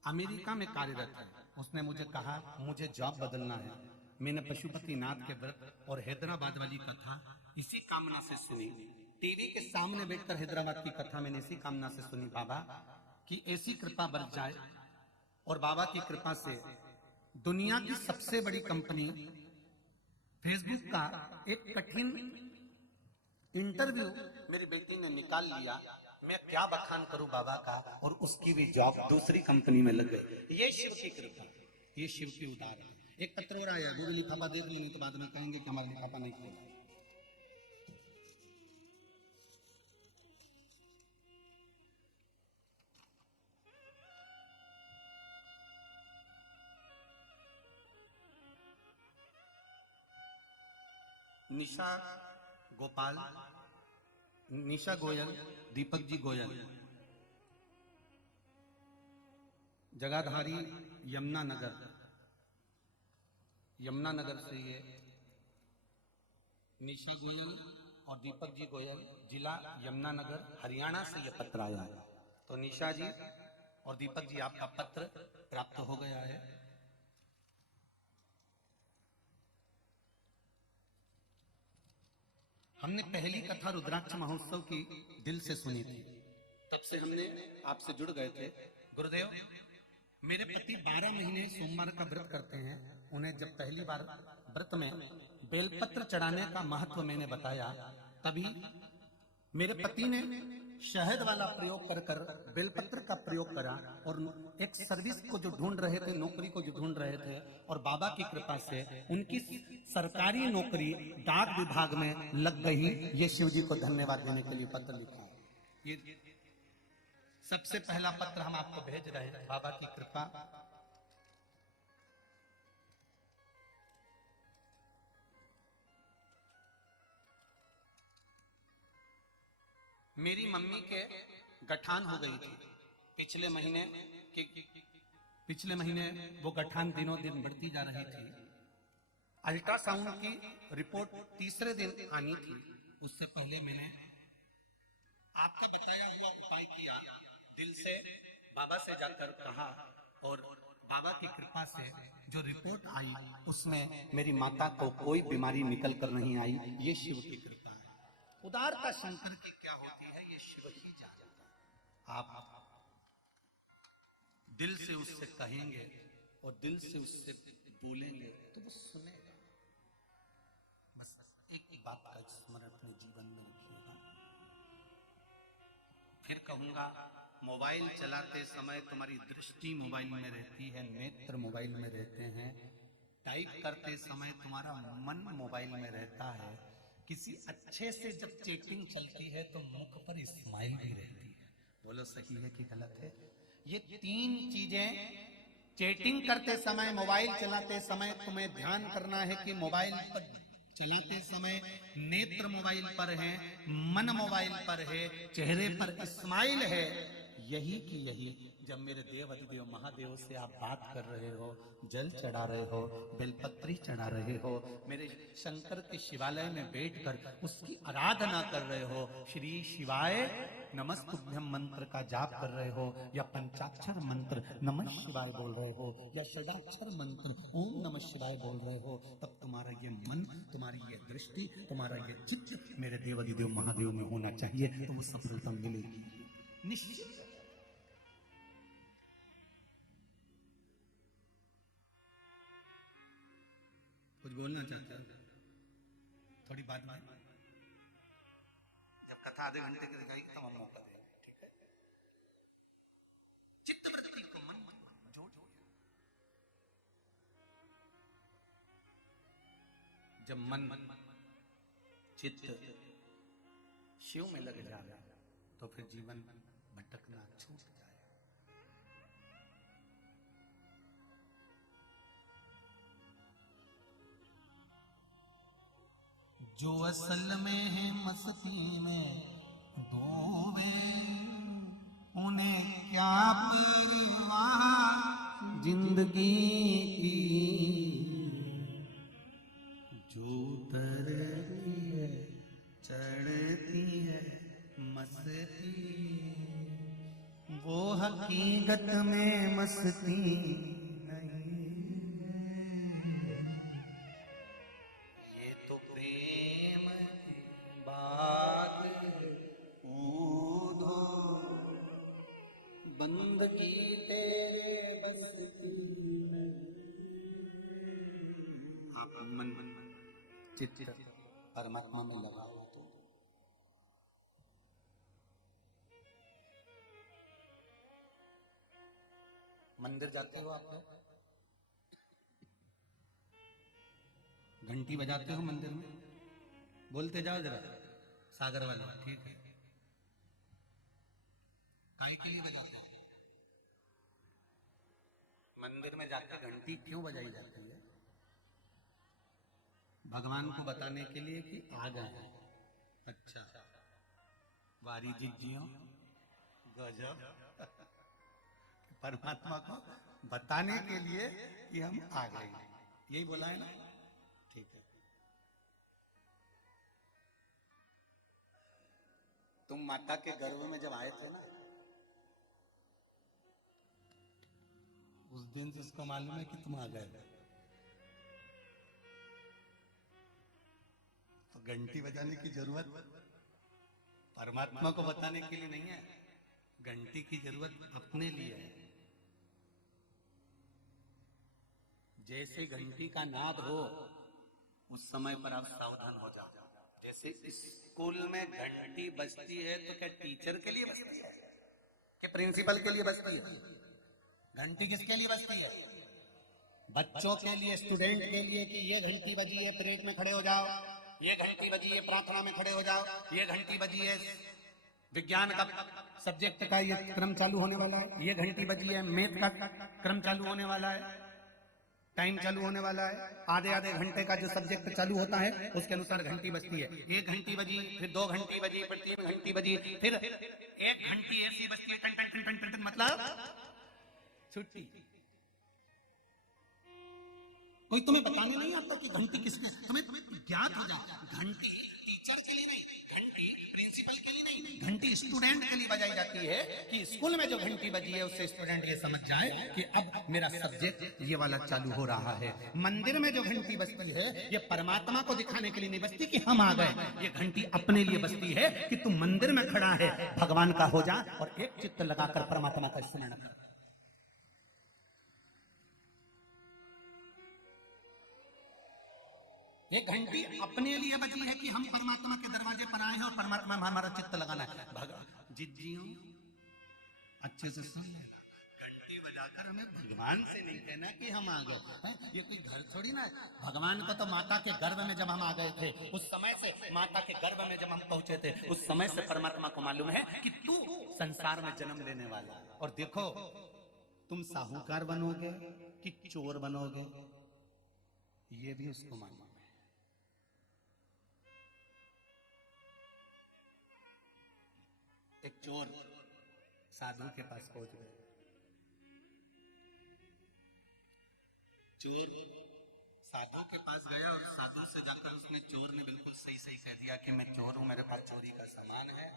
अमेरिका में कार्यरत है। उसने मुझे कहा मुझे जॉब बदलना है। मैंने पशुपतिनाथ के व्रत और हैदराबाद वाली कथा इसी कामना से सुनी। टीवी के सामने बैठकर हैदराबाद की कथा मैंने इसी कामना से सुनी बाबा कि ऐसी कृपा बरस जाए और बाबा की कृपा से दुनिया की सबसे बड़ी कंपनी फेसबुक का एक कठिन इंटरव्यू मेरी बेटी ने निकाल लिया। मैं क्या बखान करूं बाबा का, और उसकी भी जॉब दूसरी कंपनी में लग गई। ये शिव की कृपा, ये शिव की उदार है। एक पत्र और आया, गुरु लिफाफा देख लेंगे तो बाद में कहेंगे कि हमारा लिफाफा नहीं खोला। निशा गोयल, दीपक जी गोयल, जगाधारी यमुनानगर से ये निशा गोयल और दीपक जी गोयल, जिला यमुनानगर, हरियाणा से ये पत्र आया है। तो निशा जी और दीपक जी, आपका पत्र प्राप्त हो गया है। हमने पहली कथा रुद्राक्ष महोत्सव की दिल से सुनी थी, तब से हमने आपसे जुड़ गए थे। गुरुदेव, मेरे पति 12 महीने सोमवार का व्रत करते हैं। उन्हें जब पहली बार व्रत में बेलपत्र चढ़ाने का महत्व मैंने बताया, तभी मेरे पति ने शहद वाला प्रयोग कर कर बेलपत्र का प्रयोग करा और एक सर्विस को जो ढूंढ रहे थे, नौकरी को जो ढूंढ रहे थे, और बाबा की कृपा से उनकी सरकारी नौकरी डाक विभाग में लग गई। ये शिव जी को धन्यवाद देने के लिए पत्र लिखा है। ये सबसे पहला पत्र हम आपको भेज रहे हैं, बाबा की कृपा। मेरी मम्मी के गठान हो गई थी पिछले महीने वो गठान दिनों दिन बढ़ती जा रही थी। अल्ट्रासाउंड की रिपोर्ट तीसरे दिन आनी थी। उससे पहले मैंने आपका बताया हुआ उपाय किया, दिल से बाबा से जाकर कहा, और बाबा की कृपा से जो रिपोर्ट आई उसमें मेरी माता को कोई बीमारी निकल कर नहीं आई। ये शिव की कृपा है। उदारता शंकर की क्या होती है ये शिव ही जानता है। आप दिल से उससे कहेंगे और दिल से उससे बोलेंगे तो वो सुनेगा। बस एक बात का स्मरण अपने जीवन में रखिएगा। फिर कहूंगा, मोबाइल चलाते समय तुम्हारी दृष्टि मोबाइल में रहती है, नेत्र मोबाइल में रहते हैं, टाइप करते समय तुम्हारा मन मोबाइल में रहता है, किसी अच्छे से जब चैटिंग चलती है तो मुख पर स्माइल भी रहती है। बोलो सही है कि गलत है? ये तीन चीजें चैटिंग करते समय, मोबाइल चलाते समय तुम्हें ध्यान करना है कि मोबाइल पर चलाते समय नेत्र मोबाइल पर है, मन मोबाइल पर है, चेहरे पर स्माइल है। यही की यही जब मेरे देव अधिदेव महादेव से आप बात कर रहे हो, जल चढ़ा रहे हो, बेलपत्री चढ़ा रहे हो, मेरे शंकर के शिवालय में बैठकर उसकी आराधना कर रहे हो, श्री शिवाय नमस्तुभ्यम मंत्र का जाप कर रहे हो, या पंचाक्षर मंत्र नमः शिवाय बोल रहे हो, या षडाक्षर मंत्र ओम नमः शिवाय बोल रहे हो, तब तुम्हारा ये मन, तुम्हारी ये दृष्टि, तुम्हारा ये चित्त मेरे देव अधिदेव महादेव में होना चाहिए, तो वो सफलता मिलेगी निश्चित। कुछ बोलना चाहते हो? थोड़ी बात में जब कथा आधे घंटे की दिखाई तब हम मौका देंगे, ठीक है? चित्त वृत्ति को मन जोड़, जब मन चित्त शिव में लग जाए तो फिर जीवन भटकना छूट जाए। जो असल में है मस्ती में डूबे, उन्हें क्या परवाह जिंदगी की। जो उतरती है चढ़ती है मस्ती, वो हकीकत में मस्ती नहीं। ये तो प्रेम की बात ऊधो बंद की तेरे बस की। आप मन चित्त परमात्मा में लगाओ तो मंदिर जाते हो आप लोग, घंटी बजाते हो मंदिर में, बोलते जाओ जरा सागर वाले, ठीक है? काय के लिए बजाते हो? मंदिर में जाकर घंटी क्यों बजाई जाती है? भगवान को बताने के लिए कि आ गए। अच्छा, वारी जियो गजब। परमात्मा को बताने के लिए कि हम आ गए, यही बोला है ना? ठीक है। तुम माता के गर्भ में जब आए थे ना, उस दिन से उसको मालूम है कि तुम आ गए, तो घंटी बजाने की जरूरत परमात्मा को बताने के लिए नहीं है, घंटी की जरूरत अपने लिए है। जैसे घंटी का नाद हो उस समय पर आप सावधान हो जाओ। जैसे स्कूल में घंटी बजती है तो क्या टीचर के लिए बजती है कि प्रिंसिपल के लिए बजती है? घंटी किसके लिए बजती है? बच्चों के लिए, स्टूडेंट के लिए, कि ये घंटी बजी है परेड में खड़े हो जाओ, ये घंटी बजी है प्रार्थना में खड़े हो जाओ, ये घंटी बजी है विज्ञान का सब्जेक्ट का ये क्रम चालू होने वाला है, ये घंटी बजी है मैथ का क्रम चालू होने वाला है, टाइम चालू होने वाला है, आधे आधे घंटे का जो सब्जेक्ट चालू होता है उसके अनुसार घंटी बजती है। एक घंटी बजी, फिर 2 घंटी बजी, फिर 3 घंटी बजी, फिर एक घंटी ऐसी बजती है टन टन टन टन टन, मतलब छुट्टी। कोई तुम्हें बताने नहीं आता कि घंटी किसने, तुम्हें ज्ञात हो जाए घंटी टीचर के लिए नहीं, घंटी प्रिंसिपल के लिए नहीं, घंटी स्टूडेंट के लिए बजाई जाती है कि स्कूल में जो घंटी बजी है उससे स्टूडेंट ये समझ जाए कि अब मेरा सब्जेक्ट ये वाला चालू हो रहा है। मंदिर में जो घंटी बजती है ये परमात्मा को दिखाने के लिए नहीं बजती कि हम आ गए, ये घंटी अपने लिए बजती है कि तू मंदिर में खड़ा है, भगवान का हो जा और एक चित्त लगाकर परमात्मा का स्मरण कर। ये घंटी अपने लिए बजी है कि हम परमात्मा के दरवाजे पर आए हैं और परमात्मा में हमारा चित्त लगाना है। जिज्जियों अच्छे से सुन लेना, घंटी बजाकर हमें भगवान से नहीं कहना कि हम आ गए, ये कोई घर थोड़ी ना है। भगवान को तो माता के गर्भ में जब हम आ गए थे, उस समय से माता के गर्भ में जब हम पहुंचे थे, उस समय से परमात्मा को मालूम है कि तू संसार में जन्म लेने वाला। और देखो तुम साहूकार बनोगे कि चोर बनोगे, ये भी उसको मालूम है। एक चोर साधु के पास पहुंच गए। चोर साधु के पास गया और साधु से जाकर उसने, चोर ने बिल्कुल सही सही कह दिया कि मैं चोर हूं, मेरे पास चोरी का सामान है,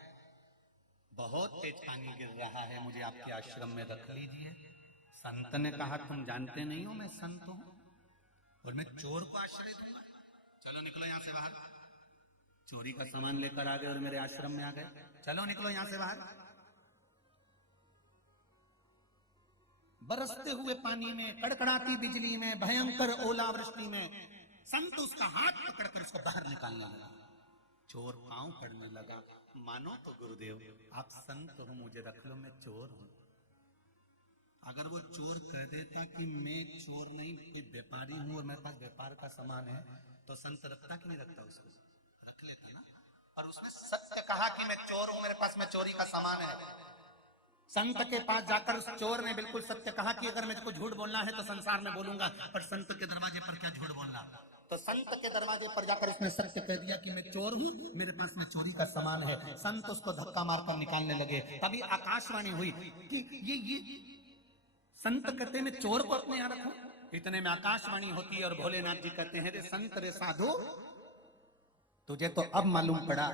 बहुत तेज पानी गिर रहा है, मुझे आपके आश्रम में रख लीजिए। संत ने कहा तुम जानते नहीं हो मैं संत हूं और मैं चोर को आश्रय दूंगा, चलो निकलो यहां से बाहर। चोरी का सामान लेकर आ गए और मेरे आश्रम में आ गए, चलो निकलो यहां से बाहर। बरसते हुए पानी में, कड़कड़ाती बिजली में, भयंकर ओलावृष्टि में संत उसका हाथ पकड़कर उसको बाहर निकालने लगा। चोर पांव पड़ने लगा, मानो तो गुरुदेव आप संत हो, मुझे रख लो, मैं चोर हूं। अगर वो चोर कह देता कि मैं चोर नहीं, कोई व्यापारी हूं और मेरे पास व्यापार का सामान है, तो संत रखता कि नहीं रखता, उसको रख लेता ना। और उसने सत्य कहा कि मैं चोर हूं, मेरे पास में चोरी का सामान है। संत के पास जाकर उस चोर ने बिल्कुल सत्य कहा कि अगर मुझको झूठ बोलना है तो संसार में बोलूंगा, पर संत के दरवाजे पर क्या झूठ बोलना। तो संत के दरवाजे पर जाकर उसने सत्य कह दिया कि मैं चोर हूं, मेरे पास में चोरी का सामान है। संत उसको धक्का मारकर निकालने लगे। तभी आकाशवाणी हुई कि ये संत कहते मैं चोर को अपने यहां रखूं। इतने में आकाशवाणी होती है और भोलेनाथ जी कहते हैं रे संत रे साधु, तुझे तो अब मालूम पड़ा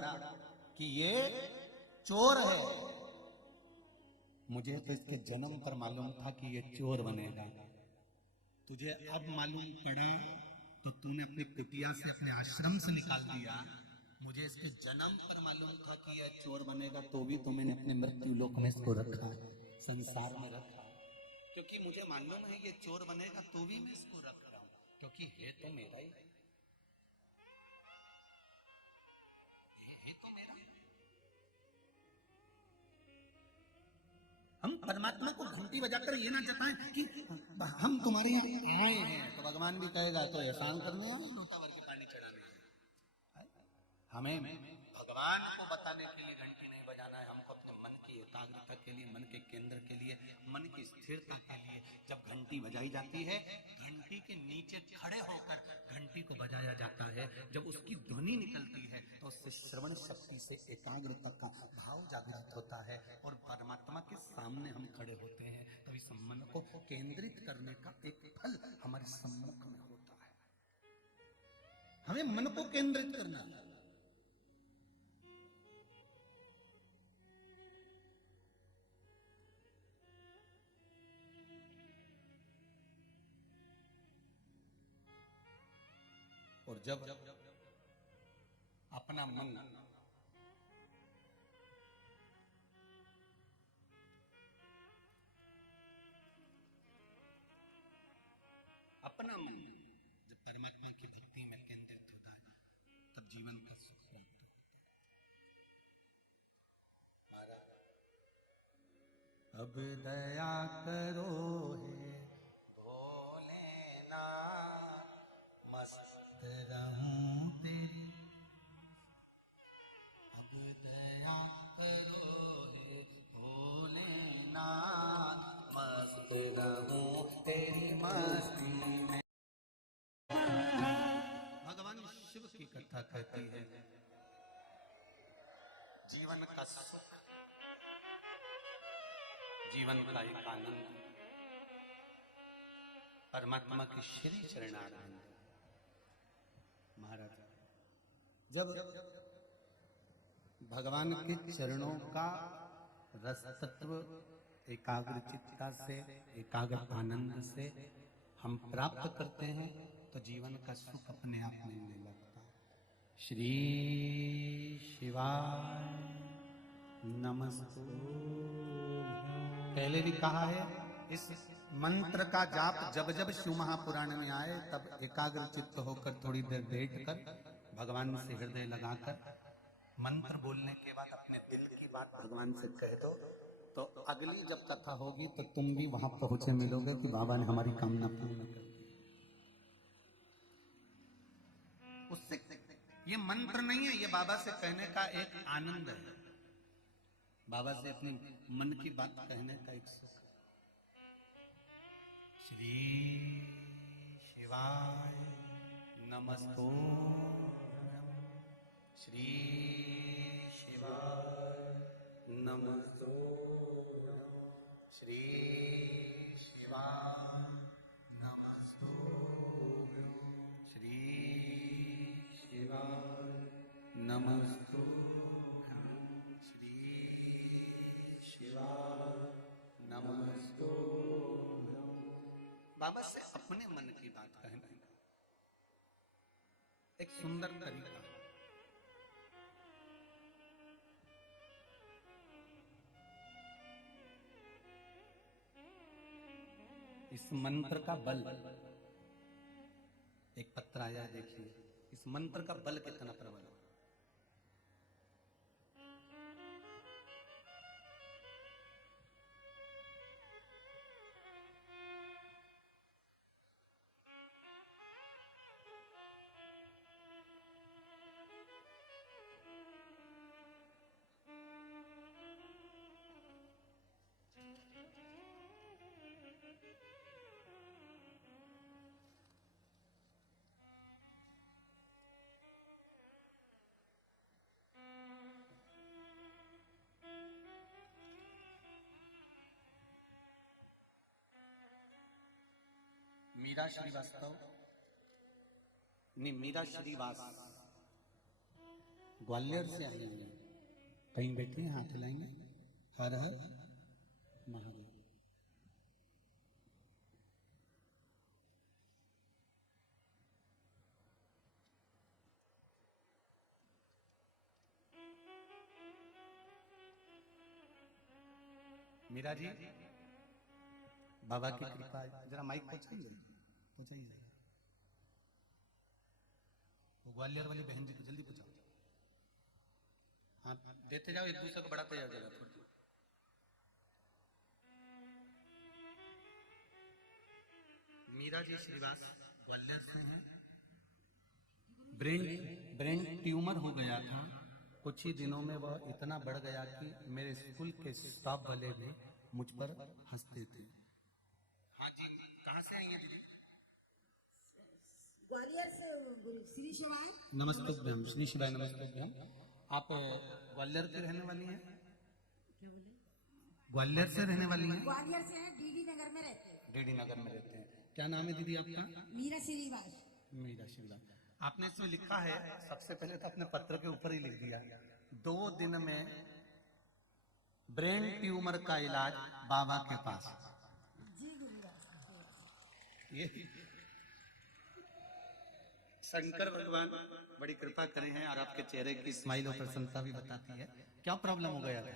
कि ये चोर है, मुझे तो इसके जन्म पर मालूम था कि ये चोर बनेगा, तुझे अब मालूम पड़ा तो तूने अपनी कुटिया से, अपने आश्रम से निकाल दिया। मुझे इसके जन्म पर मालूम था कि यह चोर बनेगा, तो भी तो मैंने अपने मृत्यु लोक में इसको रखा, संसार में रखा, क्योंकि मुझे मालूम है ये चोर बनेगा, तो भी मैं इसको रख रहा हूं, क्योंकि है तो मेरा ही, है तो मेरा। हम परमात्मा को घंटी बजाकर ये ना जताएं कि हम तुम्हारे यहाँ आए हैं, तो भगवान भी कहेगा तो एहसान करने आए, लोटा भर के पानी चढ़ाने आए। हमें भगवान को बताने के लिए घंटी नहीं बजाना है, हमको अपने मन की एकाग्रता के लिए, मन के केंद्र के लिए, मन की स्थिरता के लिए जब घंटी बजाई जाती है, घंटी के नीचे खड़े होकर घंटी को बजाया जाता है। जब उसकी ध्वनि निकलती है तो उससे श्रवण शक्ति से एकाग्रता का भाव जागृत होता है और परमात्मा के सामने हम खड़े होते हैं, तो इस मन को केंद्रित करने का एक फल हमारे सम्मुख में होता है। हमें मन को केंद्रित करना है। और जब अपना मन जब परमात्मा की भक्ति में केंद्रित होता है, तब जीवन का सुख प्राप्त होता है। अब दया करो हे भोलेनाथ, मस्त रहूं तेरी, अब दया करो हे भोलेनाथ, मस्त रहूं तेरी मस्ती में। भगवान शिव की कथा कहती है जीवन का सुख, जीवन का एक आनंद परमात्मा की श्री चरणारविंद। महाराज जब भगवान के चरणों का रस तत्व एकाग्र चित्ता से, एकाग्र आनंद से हम प्राप्त करते हैं तो जीवन का सुख अपने आप मिलने लगता है। श्री शिवाय नमस्तु। पहले भी कहा है, इस मंत्र का जाप जब जब शिव महापुराण में आए तब एकाग्र चित्त होकर थोड़ी देर बैठ कर भगवान से हृदय लगाकर मंत्र बोलने के बाद अपने दिल की बात भगवान से कह दो, तो अगली जब कथा होगी तो तुम भी वहां पहुंचे मिलोगे कि बाबा ने हमारी कामना पूर्ण कर दी। उससे ये मंत्र नहीं है, ये बाबा से कहने का एक आनंद है, बाबा से अपने मन की बात कहने का एक सुख। श्री शिवाय नमस्तो। श्री शिवाय नमस्तो। श्री शिवाय नमस्तो। श्री शिवाय नमस्तो। श्री शिवाय नमस्तो। बाबा से अपने मन की बात कहना एक सुंदर तरीका। इस मंत्र का बल, एक पत्र आया देखिए, इस मंत्र का बल कितना प्रबल है। मीरा श्रीवास्तव नहीं, मीरा श्रीवास ग्वालियर से आई है, कहीं बैठे हैं, हाथ हिलाएंगे। हर हर महादेव। मीरा जी, बाबा की कृपा, जरा माइक पहुंचाइए, पहुंचाइए। वो ग्वालियर वाली बहन जी को जल्दी पहुंचाओ। हाँ, देते जाओ, एक दूसरे को बढ़ाते जाओ जरा थोड़ी। मीरा जी श्रीवास ग्वालियर से हैं। ब्रेन ट्यूमर हो गया था, कुछ ही दिनों में वह इतना बढ़ गया कि मेरे स्कूल के स्टाफ वाले भी मुझ पर हंसते थे। हाँ जी, कहाँ से आई हैं दीदी? ग्वालियर से। श्री शिवाय नमस्ते बहन। श्री शिवाय नमस्ते बहन। आप ग्वालियर की रहने वाली हैं? क्या बोले? ग्वालियर से रहने वाली हैं? ग्वालियर से हैं, डीडी नगर में रहते हैं। डीडी नगर में रहते हैं। क्या नाम है दीदी आपका? मीरा श्रीवास। मीरा श्रीवास। आपने इसमें लिखा है, सबसे पहले तो अपने पत्र के ऊपर ही लिख दिया, 2 दिन में ब्रेन ट्यूमर का इलाज बाबा के पास। जी गुरुवार। ये शंकर भगवान बड़ी कृपा करे हैं और आपके चेहरे की स्माइल और प्रसन्नता भी बताती है। क्या प्रॉब्लम हो गया था?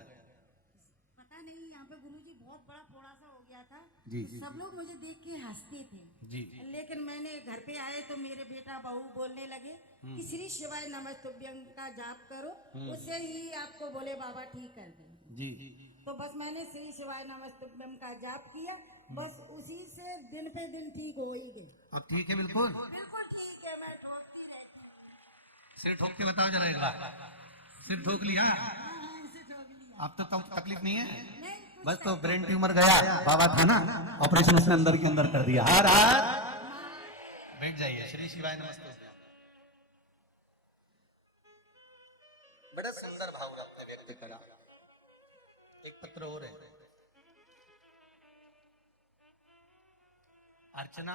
पता नहीं, यहाँ पे गुरुजी बहुत बड़ा फोड़ा सा हो गया था। जी, तो सब लोग मुझे देख के हंसते थे जी। लेकिन मैंने घर पे आए तो मेरे बेटा बहू बोलने लगे कि श्री शिवाय नमस्तुभ्यं का जाप करो, उससे ही आपको बोले बाबा ठीक कर देंगे। जी। तो बस मैंने श्री शिवाय नमस्तुभ्यं का जाप किया, बस उसी से दिन पे दिन ठीक हो ही गए। अब ठीक है? बिल्कुल बिल्कुल ठीक है, मैं ठोकती रहती हूँ। सिर ठोक के बताओ जरा एक बार। सिर ठोक लिया? इसे ठोक लिया। अब तो तकलीफ नहीं है? नहीं, बस तो ब्रेन ट्यूमर गया, बाबा था ना, ऑपरेशन उसने अंदर के अंदर कर दिया। हर हर। बैठ जाइए। श्री शिवाय नमस्ते। बड़ा सुंदर भाव आपने व्यक्त करा। एक पत्र और है, अर्चना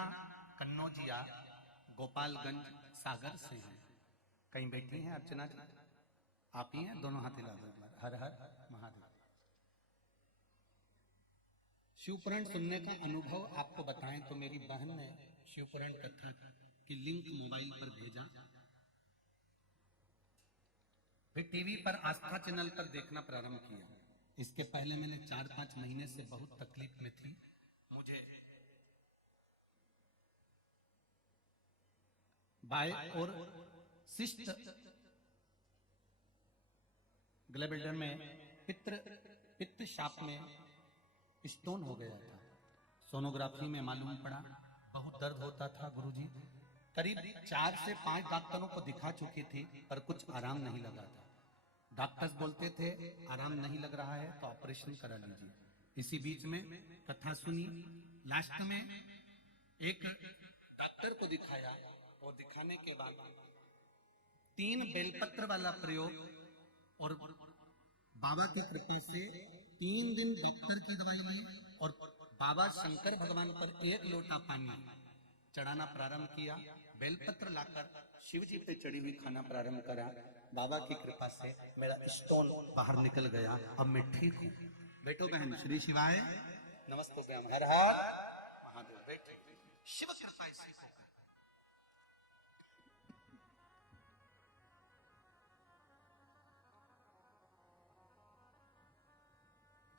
आप ही हैं, दोनों हाथ हिला दो एक बार। हर हर महादेव। शिवपुराण सुनने का अनुभव आपको बताएं तो मेरी बहन ने शिवपुराण कथा की लिंक मोबाइल पर भेजा, फिर टीवी पर आस्था चैनल पर देखना प्रारंभ किया। इसके पहले मैंने 4-5 महीने से बहुत तकलीफ में थी। मुझे बाय और सिस्ट ग्लैब्लेडर में पित्त शाप में स्टोन हो गया था। सोनोग्राफी में मालूम पड़ा बहुत दर्द होता था गुरुजी। करीब 4 से 5 डॉक्टरों को दिखा चुकी थी पर कुछ आराम नहीं लगा था। डॉक्टर्स बोलते थे आराम नहीं लग रहा है तो ऑपरेशन करा लीजिए। इसी बीच में कथा सुनी। लास्ट में एक डॉक्टर को दिखाया और दिखाने के बाद 3 बेलपत्र वाला प्रयोग और बाबा की कृपा से 3 दिन डॉक्टर की दवाई ली और बाबा शंकर भगवान पर 1 लोटा पानी चढ़ाना प्रारंभ किया। बेलपत्र लाकर शिव जी पे चढ़ी हुई खाना प्रारंभ करा। बाबा की कृपा से मेरा स्टोन बाहर निकल गया। अब मैं ठीक हूँ। बैठो बहन। श्री शिवाय नमस्तुभ्यम। हर हर महादेव। बैठे। शिव कृपा इसी को।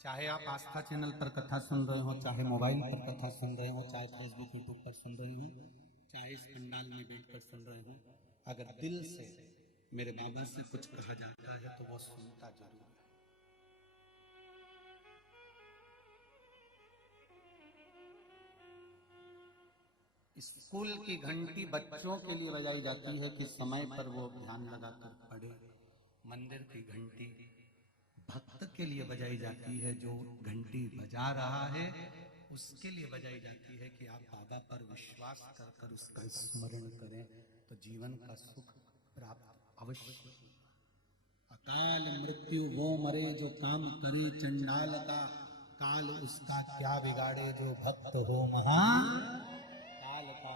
चाहे आप आस्था चैनल पर कथा सुन रहे हो, चाहे मोबाइल पर कथा सुन रहे हो, चाहे फेसबुक यूट्यूब पर सुन रहे हो, चाहे इस पंडाल में बैठकर सुन रहे हो, अगर दिल से मेरे बाबा से कुछ कहा जाता है तो वो सुनता जरूर है। स्कूल की घंटी बच्चों के लिए बजाई जाती है कि समय पर वो ध्यान लगाकर पढ़े। मंदिर की घंटी भक्त के लिए बजाई जाती है। जो घंटी बजा रहा है उसके लिए बजाई जाती है कि आप बाबा पर विश्वास कर उसका स्मरण करें तो जीवन का सुख प्राप्त अवश्य। अकाल मृत्यु वो मरे जो काम करे चंडाल का, काल उसका क्या बिगाड़े जो भक्त हो महाकाल का।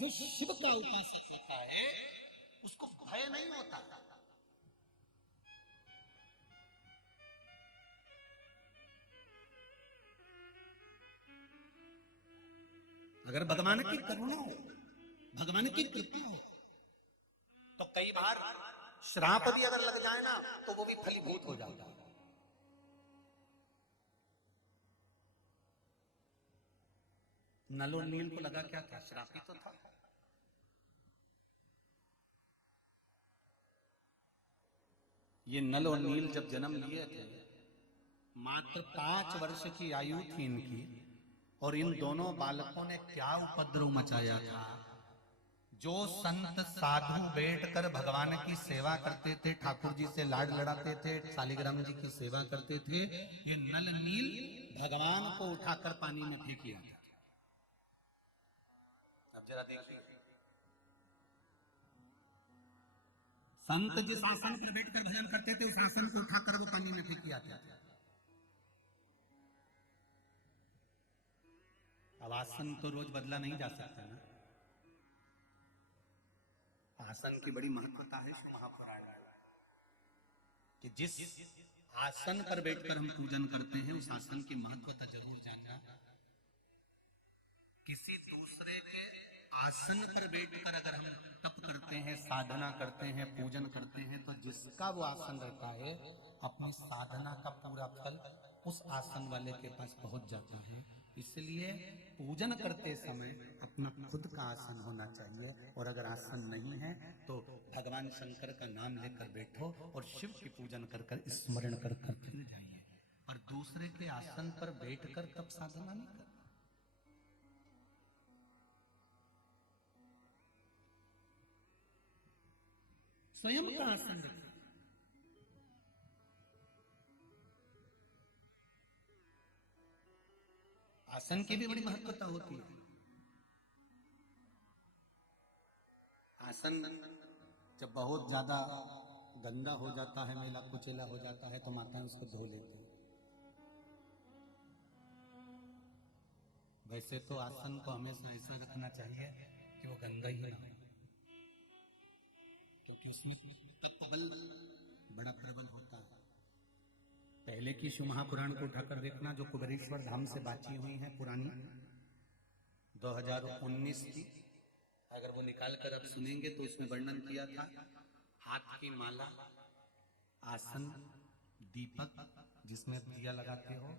जो शिव का उपासक होता है उसको भय नहीं होता। अगर भगवान की करुणा हो, भगवान की कृपा हो तो कई बार श्राप भी अगर लग जाए ना तो वो भी फलीभूत हो जाता है। नल और नील को लगा क्या था? श्राप ही तो था। ये नल और नील जब जन्म लिए थे मात्र 5 वर्ष की आयु थी इनकी और इन दोनों बालकों ने क्या उपद्रव मचाया था। जो संत साधु बैठकर भगवान की सेवा करते थे, ठाकुर जी से लाड लड़ाते थे, शालिग्राम जी की सेवा करते थे, ये नल नील भगवान को उठाकर पानी में फेंक दिया था। अब जरा देखिए, संत जिस आसन पर बैठकर भजन करते थे उस आसन को उठाकर वो पानी में फेंक दिया था। अब आसन तो रोज बदला नहीं जा सकता ना। आसन की बड़ी महत्वता है शिव महापुराण में कि जिस आसन पर बैठकर हम पूजन करते हैं उस आसन की महत्वता जरूर जानना। किसी दूसरे के आसन पर बैठकर अगर हम तप करते हैं, साधना करते हैं, पूजन करते हैं तो जिसका वो आसन रहता है अपनी साधना का पूरा फल उस आसन वाले के पास पहुंच जाता है। इसलिए पूजन करते समय अपना खुद का आसन होना चाहिए और अगर आसन नहीं है तो भगवान शंकर का नाम लेकर बैठो और शिव की पूजन कर कर स्मरण कर कर फिर जाइए। और दूसरे के आसन पर बैठकर तब साधना नहीं कर। स्वयं का आसन रखिए। आसन की भी बड़ी महत्वता होती है। आसन जब बहुत ज्यादा गंदा हो जाता है, मैला कुचैला हो जाता है तो माताएं उसको धो लेती हैं। वैसे तो आसन को हमेशा ऐसा रखना चाहिए कि वो गंदा ही ना हो, क्योंकि उसमें तप बल बड़ा प्रबल होता है। पहले की शिव महापुराण को उठाकर देखना, जो कुबेरेश्वर धाम से बाची हुई है पुरानी 2019 की, अगर वो निकाल कर आप सुनेंगे तो उसमें वर्णन किया था हाथ की माला, आसन, दीपक जिसमें आप दिया लगाते हो,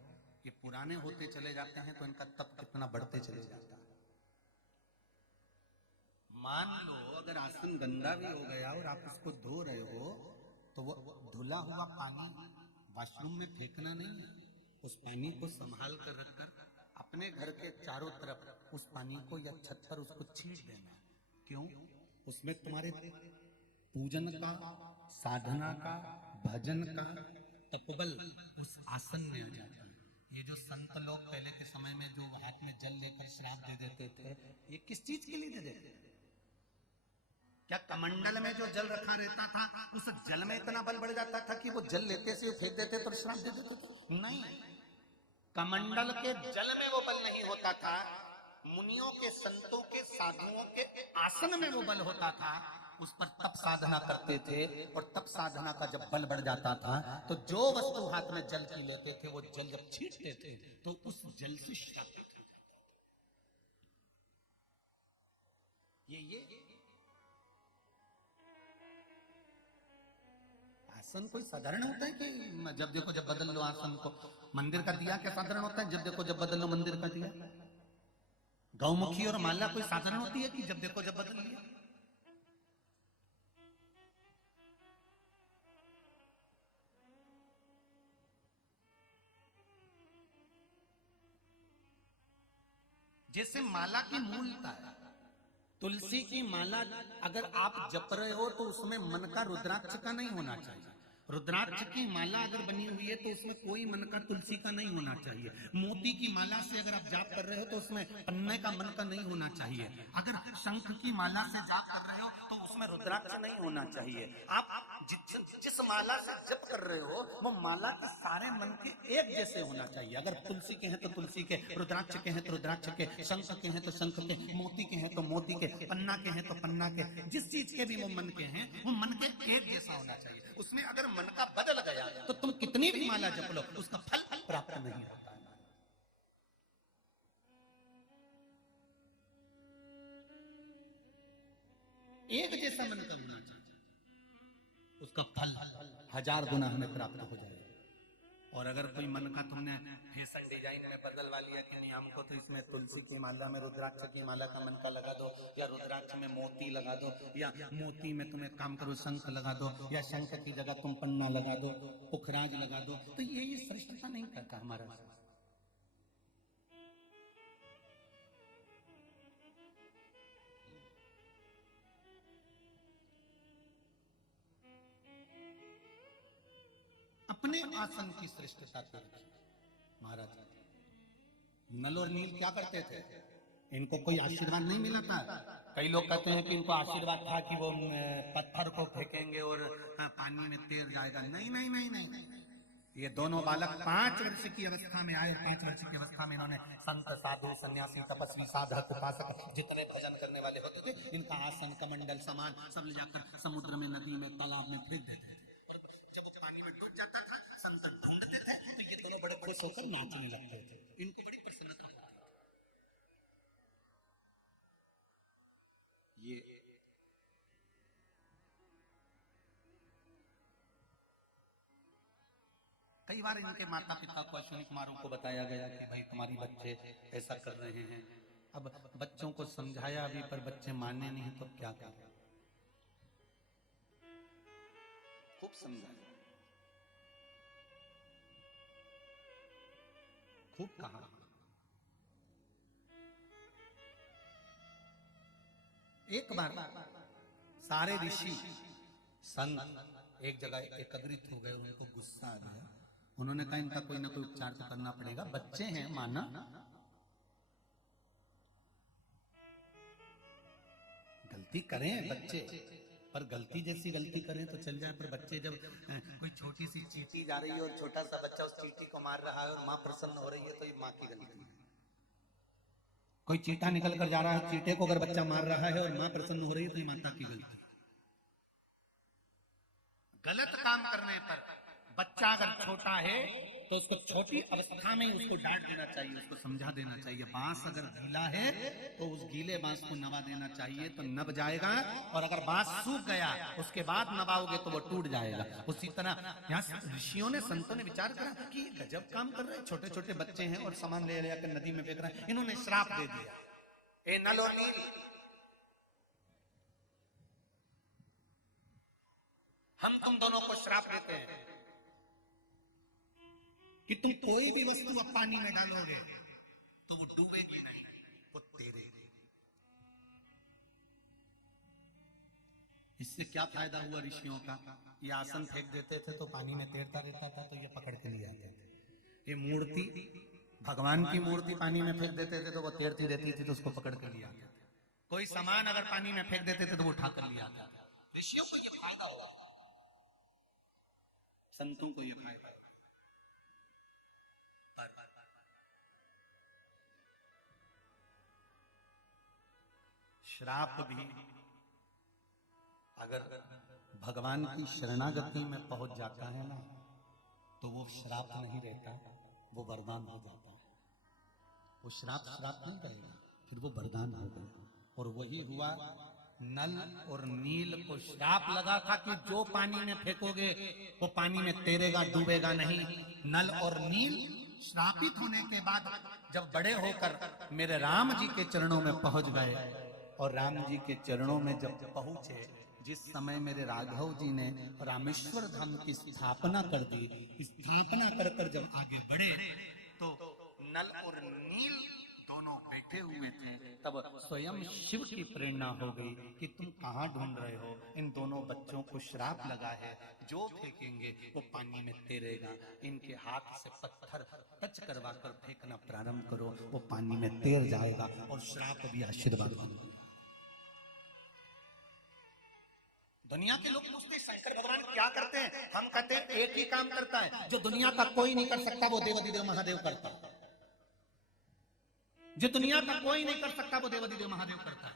ये पुराने होते चले जाते हैं तो इनका तप कितना बढ़ते चले जाता है। मान लो अगर आसन गंदा भी हो गया और आप उसको धो रहे हो तो वो धुला हुआ पानी वॉशरूम में फेंकना नहीं है, उस पानी को संभाल कर रखकर अपने घर के चारों तरफ उस पानी को या छत पर उसको छींट देना। क्यों? उसमें तुम्हारे पूजन का, साधना का, भजन का तपबल उस आसन में आ जाता है। ये जो संत लोग पहले के समय में जो हाथ में जल लेकर श्राप दे देते थे, ये किस चीज के लिए दे देते थे? क्या कमंडल में जो जल रखा रहता था उस जल में इतना बल बढ़ जाता था कि वो जल लेते से फेंक देते तो श्राप दे देते थे? नहीं, कमंडल के जल में वो बल नहीं होता था, मुनियों के, संतों के, साधुओं के आसन में वो बल होता था। उस पर तप साधना करते थे और तप साधना का जब बल बढ़ जाता था तो जो वस्तु हाथ में जल की लेते थे वो जल जब छींटते थे तो उस जल से श्रापित हो जाता था। ये आसन कोई साधारण होता है कि जब देखो जब बदल लो आसन को? मंदिर का दिया क्या साधारण होता है? जब देखो जब बदल लो मंदिर का दिया। गौमुखी और माला कोई साधारण होती है कि जब देखो जब बदल लिया? जैसे माला की मूलता है, तुलसी की माला अगर आप जप रहे हो तो उसमें मन का रुद्राक्ष का नहीं होना चाहिए। रुद्राक्ष की माला अगर बनी हुई है तो उसमें कोई मन का तुलसी का नहीं होना चाहिए। मोती की माला से अगर आप जाप कर रहे हो तो उसमें पन्ने का मन का नहीं होना चाहिए। अगर शंख की माला से जाप कर रहे हो तो उसमें रुद्राक्ष नहीं होना चाहिए। आप जिस माला से जप कर रहे हो वो माला के सारे मन के एक जैसे होना चाहिए। अगर तुलसी के हैं तो तुलसी के, रुद्राक्ष के हैं तो रुद्राक्ष के, शंख के हैं तो शंख के, मोती के हैं तो मोती के, पन्ना के हैं तो पन्ना के, जिस चीज के भी वो मन के हैं वो मन के एक जैसा होना चाहिए। उसमें अगर मन का बदल गया तो तुम कितनी भी माला जप लो उसका फल प्राप्त नहीं होता। एक जैसा मन का होना चाहिए, उसका फल 1000 गुना हमें प्राप्त हो जाएगा। और अगर कोई मन का तुमने फैशन डिजाइन में बदलवा लिया कि नहीं हमको तो इसमें तुलसी की माला में रुद्राक्ष की माला का मन का लगा दो, या रुद्राक्ष में मोती लगा दो, या मोती में तुम्हें काम करो शंख लगा दो, या शंख की जगह तुम पन्ना लगा दो, पुखराज लगा दो, तो ये श्रेष्ठता नहीं करता हमारा। अपने आसन की श्रेष्ठता को महाराज नल और नील क्या करते थे? इनको कोई आशीर्वाद नहीं मिला था। कई लोग कहते हैं कि इनको आशीर्वाद था कि वो पत्थर को फेंकेंगे और पानी में तैर जाएगा। नहीं नहीं नहीं नहीं, नहीं। ये दोनों बालक 5 वर्ष की अवस्था में आए। 5 वर्ष की अवस्था में इन्होंने संत, साधु, सन्यासी, तपस्वी, साधक, उपासक जितने भजन करने वाले होते थे इनका आसन, कमंडल, सामान सब ले जाकर समुद्र में, नदी में, तालाब में फेंक देते थे। जब वो पानी में डूब जाता था संत ढूंढते थे तो ये दोनों बड़े खुश होकर नाचने लगते थे। इनको बड़ी प्रसन्नता होती थी। ये कई बार इनके माता पिता को, अश्विनी कुमारों को बताया गया कि भाई तुम्हारी बच्चे ऐसा कर रहे हैं। अब बच्चों को समझाया अभी पर बच्चे मानने नहीं तो क्या करें? खूब समझाया, खूब कहा। एक बार सारे ऋषि संत एक जगह एकत्रित हो गए, उनको गुस्सा आ गया। उन्होंने कहा इनका कोई ना कोई उपचार तो करना पड़ेगा, बच्चे हैं माना, गलती करें बच्चे, पर गलती जैसी गलती करें तो चल जाए, पर बच्चे जब कोई छोटी सी चींटी जा रही है और छोटा सा बच्चा उस चींटी को मार रहा है और माँ प्रसन्न हो रही है तो ये माँ की गलती है। कोई चींटा निकल कर जा रहा है, चींटे को अगर बच्चा मार रहा है और माँ प्रसन्न हो रही है तो ये माता की गलती है। गलत काम करने पर बच्चा अगर छोटा है तो उसको छोटी अवस्था में उसको डांट देना चाहिए, उसको समझा देना चाहिए। बांस अगर गीला है तो उस गीले बांस को नवा देना चाहिए तो नब जाएगा, और अगर बांस सूख गया उसके बाद नवाओगे तो वो टूट जाएगा। उसी तरह यहाँ ऋषियों ने, संतों ने विचार करा कि गजब काम कर रहे हैं, छोटे छोटे बच्चे हैं और सामान ले जाकर नदी में फेंक रहे हैं। इन्होंने श्राप दे दिया, ए नल और नील, हम तुम दोनों को श्राप देते हैं कि तुम कोई भी वस्तु अब पानी में डालोगे तो वो डूबेगी नहीं, वो तैरेगी। इससे क्या फायदा हुआ ऋषियों का? ये आसन फेंक देते थे तो पानी में तैरता रहता था, तो ये पकड़ के ले आते थे। ये मूर्ति, भगवान की मूर्ति पानी में फेंक देते थे तो वो तैरती रहती थी, तो उसको पकड़ के ले आते थे। कोई सामान अगर पानी में फेंक देते थे तो वो उठा कर ले आता था। ऋषियों को ये फायदा हुआ, संतों को ये फायदा हुआ। श्राप भी अगर भगवान की शरणागति में पहुंच जाता है ना, तो वो श्राप नहीं रहता, वो वरदान हो जाता है। वो श्राप नहीं रहेगा, फिर वो वरदान हो गया। और वही हुआ, नल और नील को श्राप लगा था कि जो पानी में फेंकोगे वो पानी में तैरेगा, डूबेगा नहीं। नल और नील श्रापित होने के बाद जब बड़े होकर मेरे राम जी के चरणों में पहुंच गए, और राम जी के चरणों में जब पहुंचे, जिस समय मेरे राघव जी ने रामेश्वर धाम की स्थापना कर दी, स्थापना कर जब आगे बढ़े तो नल और नील दोनों बैठे हुए थे। तब स्वयं शिव की प्रेरणा हो गई कि तुम कहाँ ढूंढ रहे हो? इन दोनों बच्चों को श्राप लगा है, जो फेंकेंगे वो पानी में तैरेगा। इनके हाथ से पत्थर टच करवा कर फेंकना प्रारंभ करो, वो पानी में तैर जाएगा और श्राप भी आशीर्वाद होगा। दुनिया के लोग पूछते हैं शंकर भगवान क्या करते हैं? हम कहते हैं एक ही काम करता है जो दुनिया का कोई नहीं कर सकता, वो देवाधिदेव महादेव करता है। जो दुनिया का कोई नहीं कर सकता वो देवाधिदेव महादेव करता है।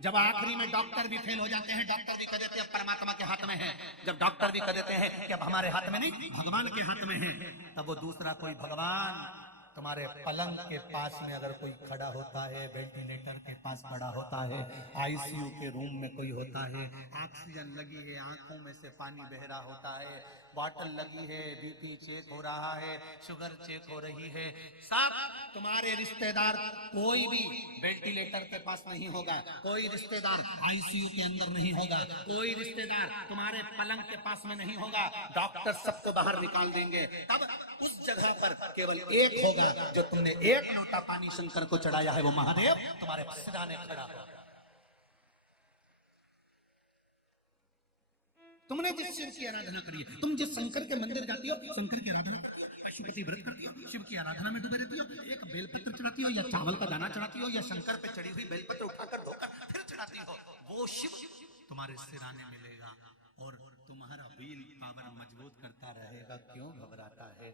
जब आखिरी में डॉक्टर भी फेल हो जाते हैं, डॉक्टर भी कह देते हैं परमात्मा के हाथ में है, जब डॉक्टर भी कह देते हैं कि अब हमारे हाथ में नहीं भगवान के हाथ में है, तब वो दूसरा कोई भगवान तुम्हारे पलंग के पास में अगर कोई खड़ा होता है, वेंटिलेटर के पास खड़ा होता है, आईसीयू के रूम में कोई होता है, ऑक्सीजन लगी है, आंखों में से पानी बह रहा होता है, बॉटल लगी है, बीपी चेक हो रहा है, शुगर चेक हो रही है, सब तुम्हारे रिश्तेदार कोई भी वेंटिलेटर के पास नहीं होगा, कोई रिश्तेदार आईसीयू के अंदर नहीं होगा, कोई रिश्तेदार तुम्हारे पलंग के पास में नहीं होगा, डॉक्टर सबको बाहर निकाल देंगे। तब उस जगह पर केवल एक होगा जो तुमने एक लोटा पानी शंकर को चढ़ाया है, वो महादेव तुम्हारे सिराने खड़ा होगा। तुमने जिस शिव की आराधना करी है, तुम जिस शंकर के मंदिर जाती हो, शंकर की आराधना करती हो, पशुपति व्रत करती हो, शिव की आराधना में डूबे रहती हो, एक बेलपत्र चढ़ाती हो या चावल का दाना चढ़ाती हो या शंकर पे चढ़ी हुई बेलपत्र उठाकर धोकर फिर चढ़ाती हो, वो शिव तुम्हारे सिराने मिलेगा और तुम्हारा व्हील पावर मजबूत करता रहेगा। क्यों घबराता है?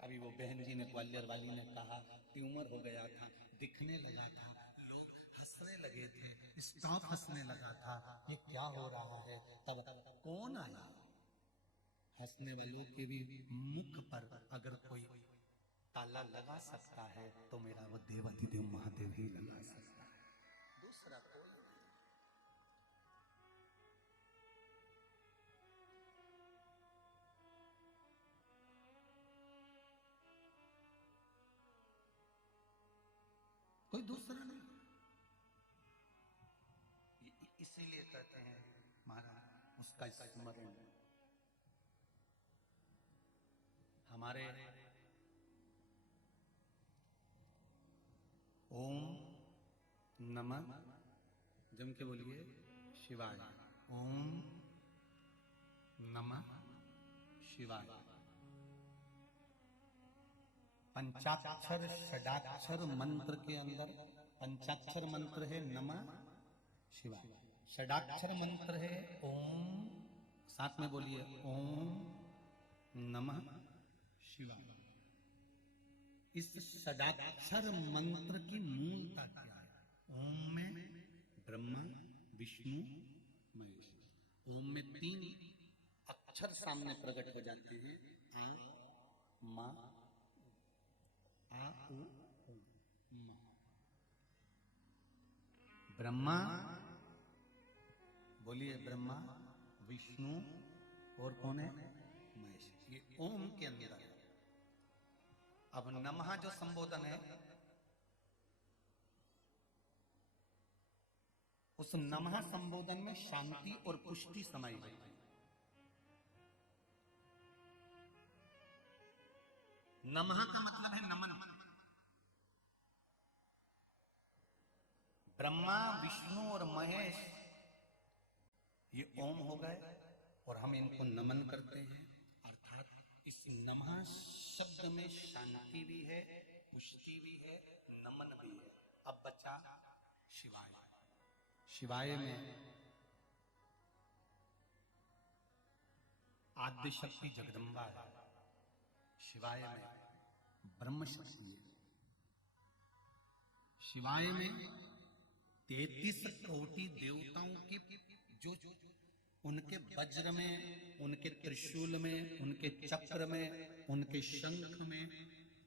अभी वो बहन जी ने, ग्वालियर वाली ने कहा ट्यूमर हो गया था, दिखने लगा था, लोग हंसने लगे थे, स्टॉप हंसने लगा था, ये क्या हो रहा है? तब कौन आया? हंसने वालों के भी मुख पर अगर कोई ताला लगा सकता है तो मेरा वो देवाधिदेव महादेव ही लगा सकता है, दूसरा कोई नहीं। कोई दूसरा नहीं। इसीलिए कहते हैं महाराज उसका स्मरण। हमारे ओम नमः, जम के बोलिए शिवाय, ओम नमः शिवाय। पंचाक्षर षडाक्षर मंत्र के अंदर पंचाक्षर मंत्र है नमः शिवाय, षडाक्षर मंत्र है ओम, साथ में बोलिए ओम नमः शिवाय। इस षडाक्षर मंत्र की मूलता क्या है? ओम में ब्रह्मा विष्णु महेश, ओम में 3 अक्षर सामने प्रकट हो जाते हैं। आ मा आ उ उ, म। ब्रह्मा, बोलिए ब्रह्मा, विष्णु और कौन है? महेश। ये ओम के अंदर है। अब नमः जो संबोधन है, उस नमः संबोधन में शांति और पुष्टि समाई गई है। नमः का मतलब है नमन। ब्रह्मा, विष्णु और महेश ये ओम हो गए और हम इनको नमन करते हैं। अर्थात इस नमः शब्द में शांति भी है, पुष्टि भी है, नमन भी है। अब बचा शिवाय। शिवाय में आद्य शक्ति जगदम्बा है। शिवाय में ब्रह्म शक्ति है। शिवाय में 33 कोटि देवताओं की जो उनके वज्र में, उनके त्रिशूल में, उनके चक्र में, उनके शंख में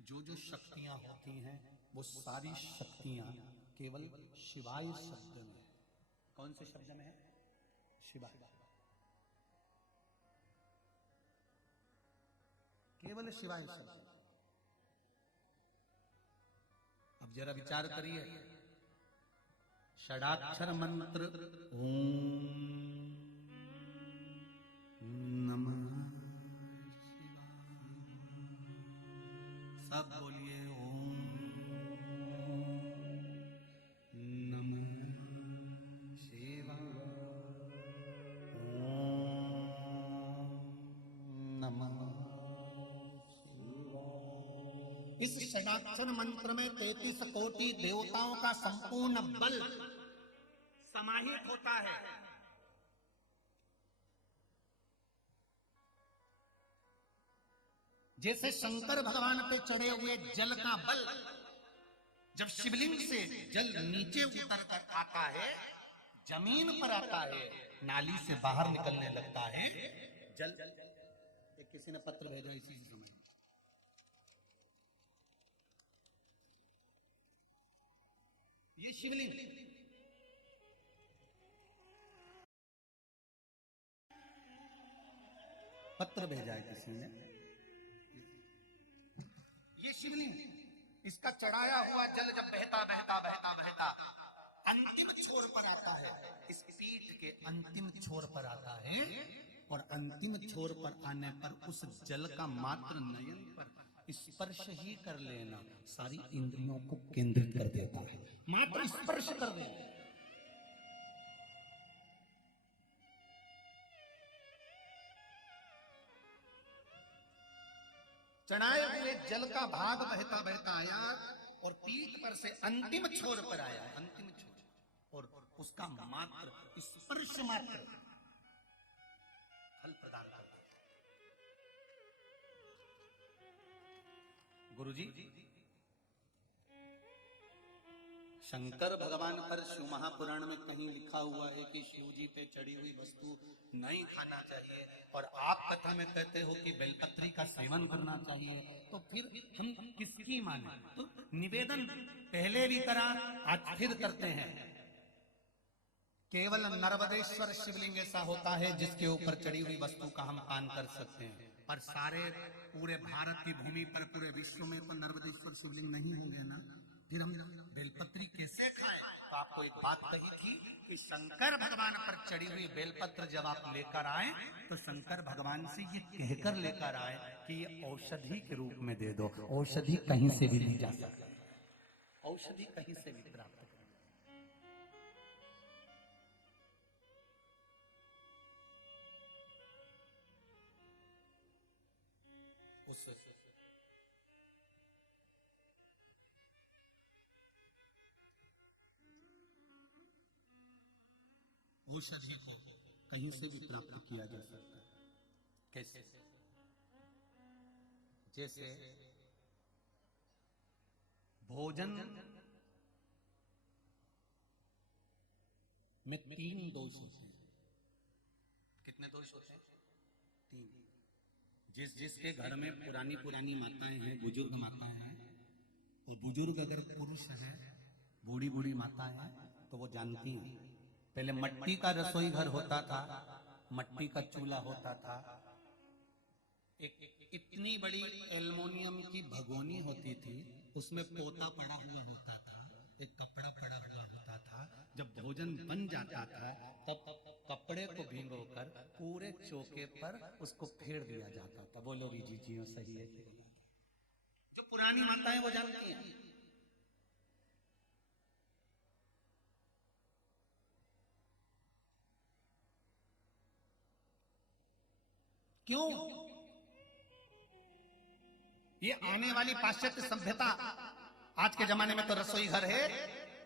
जो जो शक्तियां होती हैं, वो सारी शक्तियां केवल शिवाय शब्द में है। कौन से शब्द में है? शिवाय। केवल शिवाय शब्द। अब जरा विचार करिए, षडाक्षर मंत्र ओम नमः शिवाय। सब बोलिए ओम नमः शिवाय, ओम नमः शिवाय। इस षडाक्षर मंत्र में 33 कोटि देवताओं का संपूर्ण बल समाहित होता है। जैसे शंकर भगवान पे चढ़े हुए जल का बल, जब शिवलिंग से जल नीचे उतर कर आता है, जमीन पर आता है, नाली से बाहर निकलने लगता है जल। एक किसी ने पत्र भेजा इसी समय, ये शिवलिंग पत्र भेजा है किसी ने। ये शिवलिंग, इसका चढ़ाया हुआ जल जब बहता बहता बहता बहता अंतिम छोर पर आता है, इस पीठ के अंतिम छोर पर आता है, और अंतिम छोर पर आने पर उस जल का मात्र नयन पर स्पर्श ही कर लेना सारी इंद्रियों को केंद्रित कर देता है। मात्र स्पर्श कर देना। चढ़ाए हुए जल का भाग बहता बहता आया और पीठ पर से अंतिम छोर पर आया, अंतिम छोर, और उसका मात्र स्पर्श मात्र फल प्रदान करता है। गुरुजी, शंकर भगवान पर शिव महापुराण में कहीं लिखा हुआ है कि शिव जी पे चढ़ी हुई वस्तु नहीं खाना चाहिए, और आप कथा में कहते हो कि बेलपत्री का सेवन करना चाहिए, तो फिर हम किसकी माने? तो निवेदन पहले भी करा, आज फिर करते हैं। केवल नर्मदेश्वर शिवलिंग ऐसा होता है जिसके ऊपर चढ़ी हुई वस्तु का हम पान कर सकते हैं, पर सारे पूरे भारत की भूमि पर, पूरे विश्व में तो नर्मदेश्वर शिवलिंग नहीं होंगे ना, फिर हम बेलपत्री कैसे खाएं? तो आपको एक बात कही थी कि शंकर भगवान पर चढ़ी हुई बेलपत्र जब आप लेकर आए, तो शंकर भगवान से ये कहकर लेकर आए कि ये औषधि के रूप में दे दो। औषधि कहीं से भी ली जा सकती है, औषधि कहीं से भी प्राप्त करें। उस औषधि को कहीं से भी प्राप्त किया जा सकता है। कैसे? जैसे भोजन में 3 दोष होते हैं। कितने दोष होते हैं? तीन। जिसके घर में पुरानी पुरानी माताएं हैं, बुजुर्ग माताएं हैं, और बुजुर्ग अगर पुरुष है, बूढ़ी बूढ़ी माताएं हैं, तो वो जानती हैं। पहले मट्टी का रसोई घर होता था, मट्टी का चूल्हा होता था, एक इतनी बड़ी एल्युमिनियम की भगोनी होती थी, उसमें पोता पड़ा हुआ होता था, एक कपड़ा पड़ा हुआ होता था। जब भोजन बन जाता था तब कपड़े को भिगोकर पूरे चौके पर उसको फेर दिया जाता था। बोलो जी जी सही है। जो पुरानी माताएं वो जानती हैं। क्यों? ये आने वाली पाश्चात्य सभ्यता, आज के जमाने में तो रसोई घर है,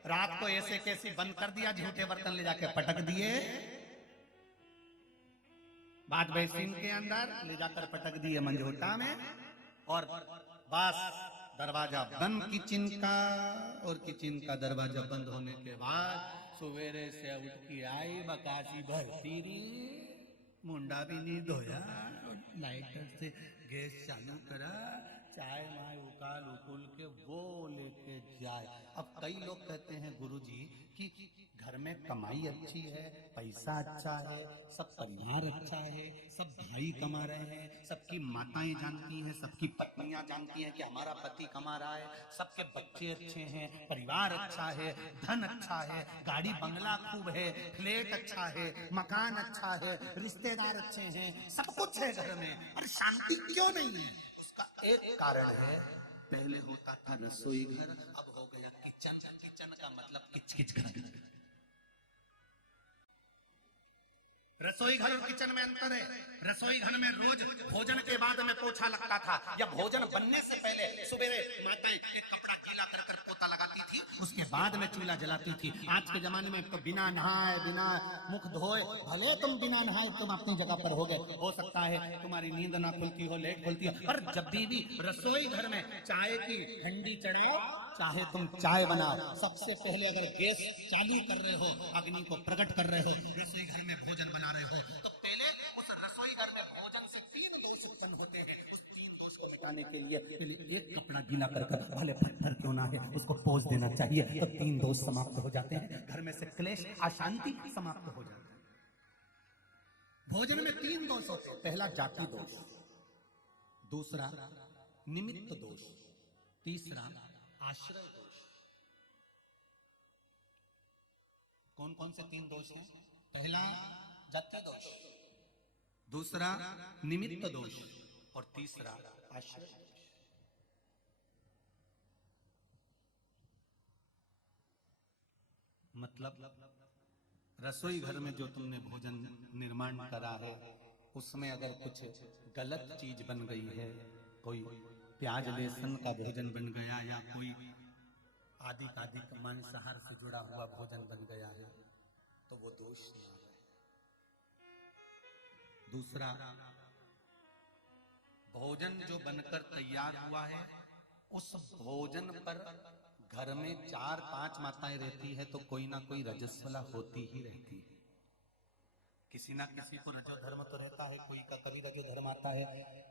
रात को ऐसे कैसे बंद कर दिया, झूठे बर्तन ले जाके पटक दिए, बाद बेसिन के अंदर ले जाकर पटक दिए मंझोटा में, और बस दरवाजा बंद किचन का, और किचन का दरवाजा बंद होने के बाद सवेरे से उठ के आई बकासी भरती रही, मुंडा भी नहीं धोया, लाइटर से गैस चालू करा, चाय माय उकाल उकुल के वो लेके जाए। अब कई लोग कहते हैं गुरुजी कि घर में कमाई अच्छी है, पैसा अच्छा है, सब परिवार अच्छा है, सब भाई कमा रहे हैं, सबकी माताएं जानती हैं, सबकी पत्नियां जानती हैं कि हमारा पति कमा रहा है, सबके बच्चे अच्छे हैं, परिवार अच्छा है, धन अच्छा है, गाड़ी बंगला खूब है, फ्लैट अच्छा है, मकान अच्छा है, रिश्तेदार अच्छे हैं, सब कुछ है घर में, पर शांति क्यों नहीं है? उसका एक कारण है, पहले होता था रसोई घर, अब हो गया किचन। किचन का मतलब किच किच घर। रसोई घर और किचन में अंतर है। रसोई घर में रोज भोजन के बाद में पोछा लगता था, या भोजन बनने से पहले सुबह माताएं एक कपड़ा गीला कर कर पोता लगाती थी, उसके बाद में चूल्हा जलाती थी। आज के जमाने में तो बिना नहाए, बिना मुख धोए, भले तुम बिना नहाए तुम अपनी जगह पर हो गए, हो सकता है तुम्हारी नींद ना खुलती हो, लेट खुलती हो, पर जब भी रसोई घर में चाय की हंडी चढ़ाओ, चाहे तुम चाय बनाओ, सबसे पहले अगर गैस चालू कर रहे हो, अग्नि को प्रकट कर रहे हो, रसोई घर में भोजन बना रहे हो, तो पहले उस रसोई घर में भोजन से 3 दोष उत्पन्न होते हैं। उस 3 दोष को मिटाने के लिए पहले एक कपड़ा गीला कर भले पत्थर क्यों ना है उसको पोंछ देना चाहिए, तो 3 दोष समाप्त हो जाते हैं, घर में से क्लेश अशांति समाप्त हो जाता है। भोजन में 3 दोष होते हैं। पहला जाति दोष, दूसरा निमित्त दोष, तीसरा आश्रय दोष। कौन कौन से 3 दोष हैं? पहला जाति दोष, दूसरा निमित्त दोष, और तीसरा आश्रय दोष। मतलब रसोई घर में जो तुमने भोजन निर्माण करा है, उसमें अगर कुछ गलत चीज बन गई है, कोई प्याज लहसुन का भोजन बन गया, या कोई आदि मांसाहार से जुड़ा हुआ भोजन बन गया है, तो वो दोष ना रहे। दूसरा, भोजन जो बनकर तैयार हुआ है, उस भोजन पर घर में 4-5 माताएं रहती है, तो कोई ना कोई रजस्वला होती ही रहती है। किसी ना किसी को रजो धर्म तो रहता है, कोई का कभी रजो धर्म आता है,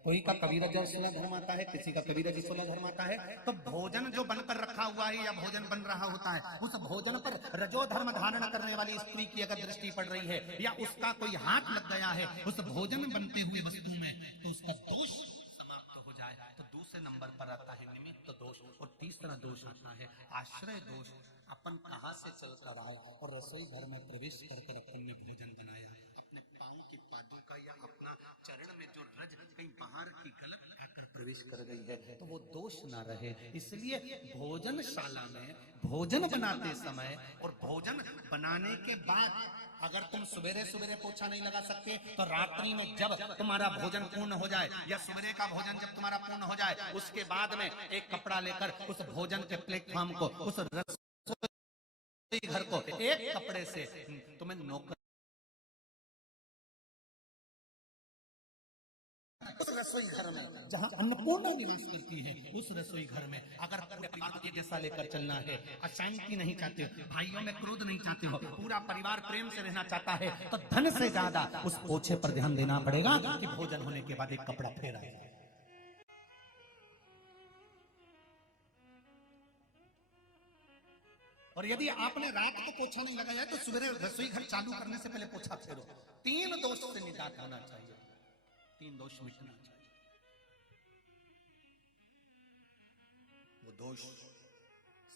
कोई का कभी रजस्वला धर्म आता है, किसी का कभी रजस्वला धर्म आता है। तो भोजन जो बनकर रखा हुआ है या भोजन बन रहा होता है, उस भोजन पर रजो धर्म धारण करने वाली स्त्री की अगर दृष्टि पड़ रही है, या उसका कोई हाथ लग गया है उस भोजन बनते हुए वस्तु में, तो उसका दोष समाप्त हो जाए। तो दूसरे नंबर पर आता है निमित्त दोष, और तीसरा दोष आता है आश्रय दोष। अपन कहां से चल कर आए और रसोई घर में प्रवेश कर अपन ने भोजन बनाया, अपने पांव की पादुका या अपना चरण में जो रज कहीं बाहर की गलत आकर प्रवेश कर गई है, तो वो दोष ना रहे। इसलिए भोजनशाला में भोजन बनाते समय और भोजन बनाने के बाद अगर तुम सवेरे सवेरे पोछा नहीं लगा सकते, तो रात्रि में जब तुम्हारा भोजन पूर्ण हो जाए, या सवेरे का भोजन जब तुम्हारा पूर्ण हो जाए, उसके बाद में एक कपड़ा लेकर उस भोजन के प्लेटफॉर्म को, उस रसोई घर को एक कपड़े से तुम्हें नोकर उस रसोई घर में जहां अन्नपूर्णा निवास करती है, उस रसोई घर में अगर पूरे परिवार को जैसा लेकर चलना है, अशांति नहीं चाहते हो, भाइयों में क्रोध नहीं चाहते हो, पूरा परिवार प्रेम से रहना चाहता है, तो धन से ज्यादा उस पोछे पर ध्यान देना पड़ेगा कि भोजन होने के बाद एक कपड़ा फेरा जाए। और यदि आपने रात को पोछा नहीं लगाया तो सुबह रसोई घर चालू करने से पहले पोछा फेरो। 3 दोष से निजात होना चाहिए, 3 दोष मिटना चाहिए। वो दोष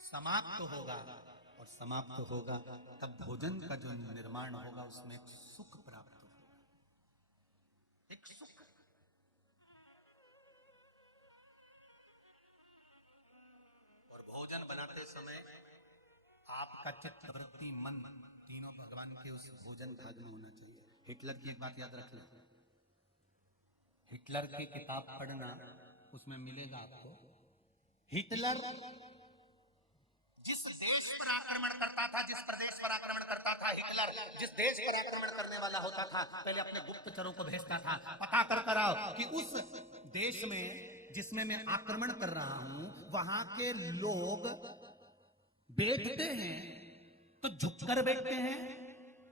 समाप्त होगा, और समाप्त होगा तब भोजन का जो निर्माण होगा उसमें एक सुख प्राप्त होगा, एक सुख। और भोजन बनाते समय आपका चित्त, वृत्ति, मन तीनों भगवान के उस भोजन भाग में होना चाहिए। हिटलर की एक बात याद रख लें, हिटलर की किताब पढ़ना, उसमें मिलेगा आपको हिटलर जिस देश पर आक्रमण करता था, जिस प्रदेश पर आक्रमण करता था, हिटलर जिस देश पर आक्रमण करने वाला होता था, पहले अपने गुप्तचरों को भेजता था, पता कर आओ कि उस देश में जिसमें मैं आक्रमण कर रहा हूं वहां के लोग बैठते हैं तो झुककर बैठते हैं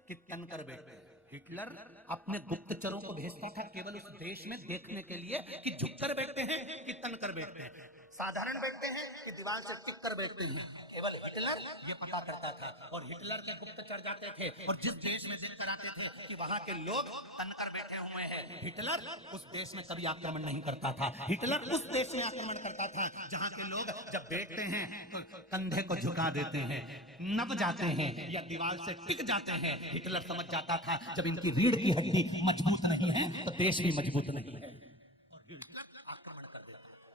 कि तनकर बैठते हैं। हिटलर अपने गुप्तचरों को भेजता था केवल उस देश में देखने के लिए कि झुककर बैठते हैं कि तनकर बैठते हैं, साधारण बैठते हैं कि दीवार से टिक कर बैठते हैं। केवल हिटलर ये पता करता था, और हिटलर के गुप्तचर जाते थे और जिस देश में देखकर आते थे कि वहां के लोग तनकर बैठे हुए हैं, हिटलर उस देश में कभी आक्रमण नहीं करता था। हिटलर उस देश में आक्रमण करता था जहां के लोग जब बैठते हैं तो कंधे को झुका देते हैं, नब जाते हैं या दीवार से टिक जाते हैं। हिटलर समझ जाता था जब इनकी रीढ़ की हड्डी मजबूत नहीं है तो देश भी मजबूत नहीं है, और हिटलर आक्रमण कर देता था।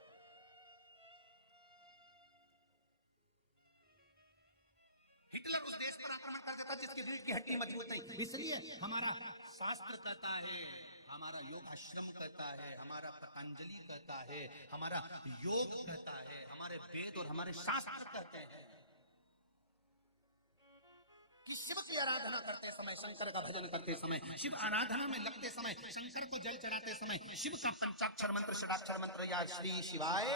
हिटलर उस देश पर आक्रमण कर देता जिसकी रीढ़ की हड्डी मजबूत नहीं। इसलिए हमारा शास्त्र कहता है, हमारा योग आश्रम कहता है, हमारा पतंजलि कहता है, हमारा योग कहता है, हमारे वेद और हमारे शास्त्र कहते हैं कि शिव की आराधना करते समय, शंकर का भजन करते समय, शिव आराधना में लगते समय, शंकर को जल चढ़ाते समय, शिव का पंचाक्षर मंत्र, षडाक्षर मंत्र या श्री शिवाय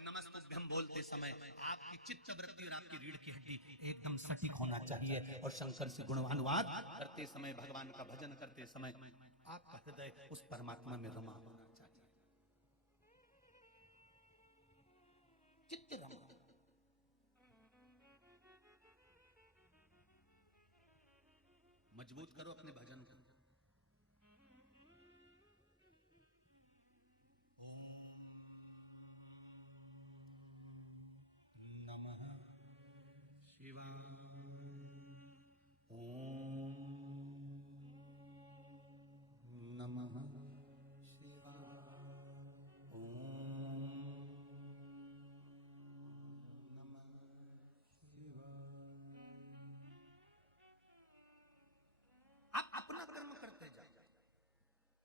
नमस्तुभ्यम बोलते समय आपकी चित्त वृत्ति और आपकी रीढ़ की हड्डी एकदम सटीक होना चाहिए। और शंकर से गुणानुवाद करते समय, भगवान का भजन करते समय आपका हृदय उस परमात्मा में रमा होना चाहिए, चित्त रमा। मजबूत करो अपने भजन को। ओम नमः शिवाय, ओम नमः शिवाय, ओम नमः शिवाय। आप अपना कर्म करते जाओ,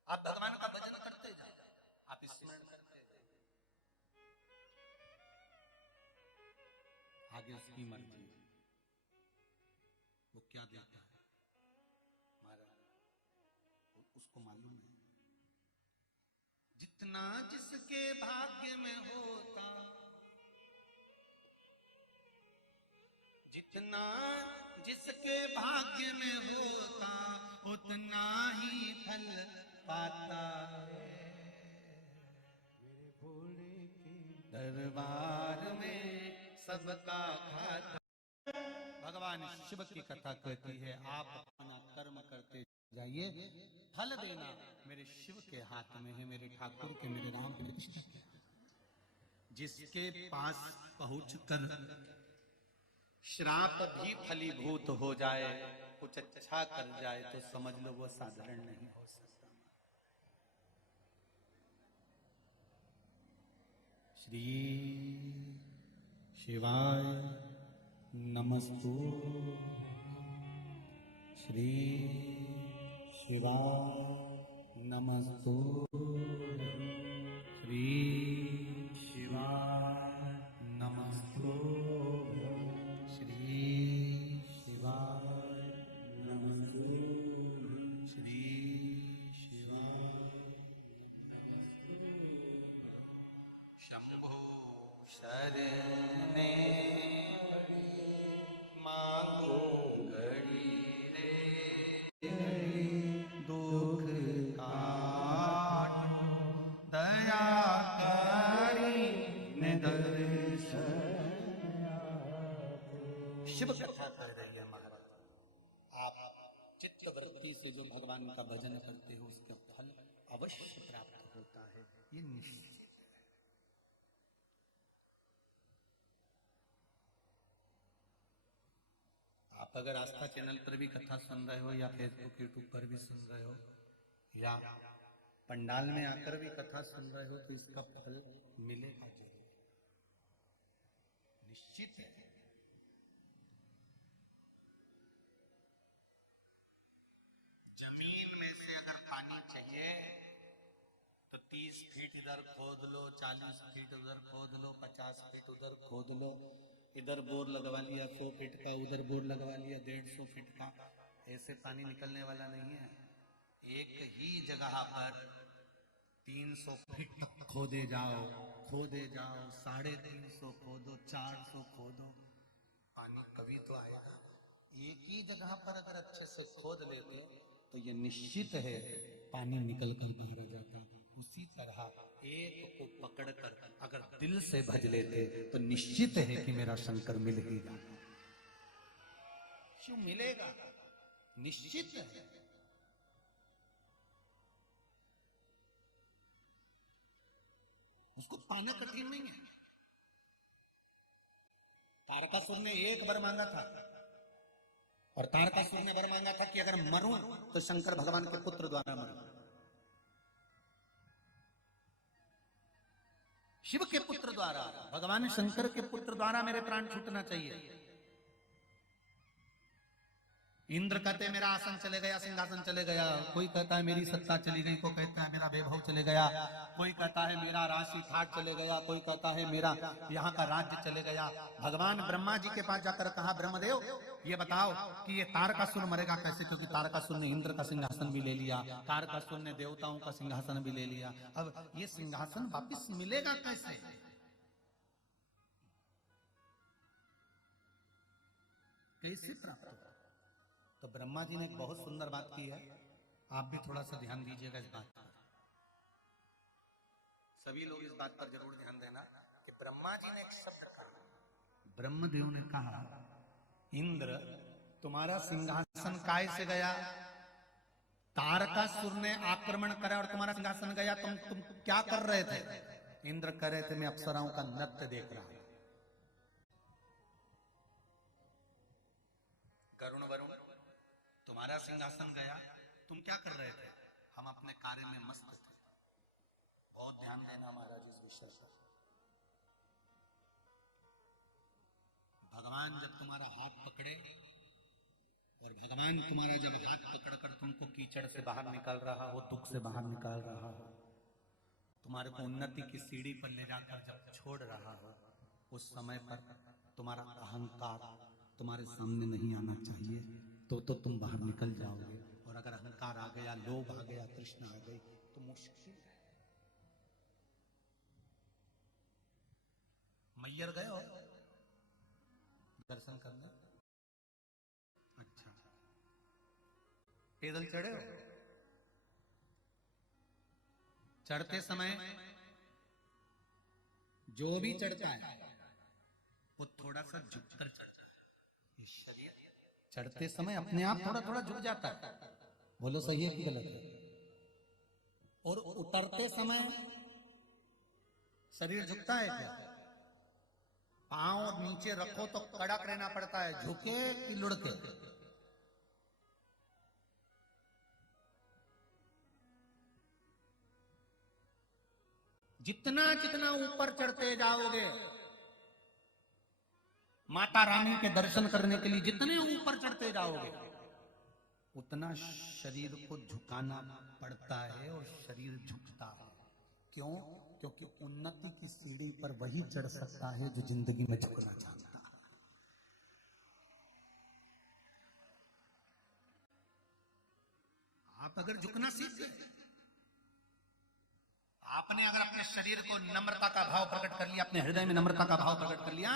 आप भगवान का भजन करते जाओ, आप स्मरण करते जाओ, आगे उसकी मर्जी, वो क्या देता है महाराज उसको मालूम है। जितना जिसके भाग्य में होता, जितना जिसके भाग्य में होता उतना ही फल पाता है। मेरे भोले के दरबार में सबका खाता। भगवान शिव की कथा कहती है आप अपना कर्म करते जाइए, फल देना मेरे शिव के हाथ में है, मेरे ठाकुर के, मेरे राम के, कृष्ण के। जिसके पास पहुंचकर श्राप भी फलीभूत हो जाए, कुछ अच्छा कर जाए तो समझ लो वो साधारण नहीं हो सकता। श्री शिवाय नमस्तु, श्री शिवाय नमस्तु, श्री शिवाय नमस्तु, श्री शिवाय नमस्तु, श्री शिवाय नमस्तु। शरणे मांगो घड़ी रे दुख काटो दया करी दर्शन। शिव कथा कर रही है महाराज। आप चित्त वृत्ति से जो भगवान का भजन करते हो उसका फल अवश्य प्राप्त होता है, ये निश्चित है। आप अगर आस्था चैनल पर भी कथा सुन रहे हो या फेसबुक यूट्यूब पर भी सुन रहे हो या पंडाल में आकर भी कथा सुन रहे हो तो इसका फल मिलेगा जरूर, निश्चित है। जमीन में से अगर पानी चाहिए तो 30 फीट इधर खोद लो, 40 फीट उधर खोद लो, 50 फीट उधर खोद लो, इधर बोर लगवा लिया 100 फीट का, उधर बोर लगवा लिया 150 फीट का, ऐसे पानी निकलने वाला नहीं है। एक ही जगह पर 300 फीट तक खोदे जाओ 350 खोदो 400 खोदो, पानी कभी तो आएगा। एक ही जगह पर अगर अच्छे से खोद लेते तो ये निश्चित है पानी निकल कर बाहर आ जाता। उसी तरह एक को पकड़कर अगर दिल से भज लेते तो निश्चित है कि मेरा शंकर मिल ही जाता। क्यों मिलेगा, निश्चित है। उसको पाना कठिन नहीं है। तारकासुर ने एक बार मांगा था और तारकासुर ने वर मांगा था कि अगर मरूं तो शंकर भगवान के पुत्र द्वारा मरूं। शिव के पुत्र द्वारा, भगवान शंकर के पुत्र द्वारा मेरे प्राण छूटना चाहिए। इंद्र कहते मेरा आसन चले गया, सिंहासन चले गया, कोई कहता है मेरी सत्ता चली गई, कोई कहता है मेरा वैभव चले गया, कोई कहता है मेरा राशि ठाट चले गया, कोई कहता है मेरा यहाँ का राज्य चले गया। भगवान ब्रह्मा जी के पास जाकर कहा ब्रह्मदेव ये बताओ कि ये तारकासुर मरेगा कैसे, क्योंकि तारकासुर ने इंद्र का सिंहासन भी ले लिया, तारकासुर ने देवताओं का सिंहासन भी ले लिया, अब ये सिंहासन वापिस मिलेगा कैसे? कैसे प्राप्त होगा? तो ब्रह्मा जी ने एक बहुत सुंदर बात की है, आप भी थोड़ा सा ध्यान दीजिएगा इस बात पर। सभी लोग इस बात पर जरूर ध्यान देना कि ब्रह्मा जी ने एक शब्द कहा, ब्रह्मदेव ने कहा इंद्र तुम्हारा सिंहासन काय से गया? तारकासुर ने आक्रमण करा और तुम्हारा सिंहासन गया, तुम क्या कर रहे थे? इंद्र कह रहे थे मैं अप्सराओं का नृत्य देख रहा हूं। करुण वरुण तुम्हारा सिंहासन गया, तुम क्या कर रहे थे? हम अपने कार्य में मस्त थे। बहुत ध्यान देना महाराज इस विषय पर। भगवान जब तुम्हारा हाथ पकड़े और भगवान तुम्हारा जब हाथ पकड़कर तुमको कीचड़ से बाहर निकाल रहा हो, दुख से बाहर निकाल रहा हो, तुम्हारे को उन्नति की सीढ़ी पर ले जाकर जब छोड़ रहा हो, उस समय पर तुम्हारा अहंकार तुम्हारे सामने नहीं आना चाहिए, तो तुम बाहर निकल जाओगे। और अगर अहंकार आ गया, लोभ आ गया, तृष्णा आ गई तो मुश्किल है। मैयर गए हो दर्शन करने? अच्छा, पैदल चढ़े हो? चढ़ते समय जो भी चढ़ता है वो थोड़ा सा झुककर चढ़ता है। शरीर चढ़ते समय अपने आप थोड़ा थोड़ा झुक जाता है, बोलो सही है कि गलत है? और उतरते समय शरीर झुकता है क्या? पांव नीचे रखो तो कड़क रहना पड़ता है, झुके कि लुढ़के? जितना जितना ऊपर चढ़ते जाओगे, माता रानी के दर्शन करने के लिए जितने ऊपर चढ़ते जाओगे उतना शरीर को झुकाना पड़ता है और शरीर झुकता है। क्यों? क्योंकि उन्नति की सीढ़ी पर वही चढ़ सकता है जो जिंदगी में झुकना चाहता है। आप अगर झुकना सीख गए, आप आपने अगर अपने शरीर को नम्रता का भाव प्रकट कर लिया, अपने हृदय में नम्रता का भाव प्रकट कर लिया,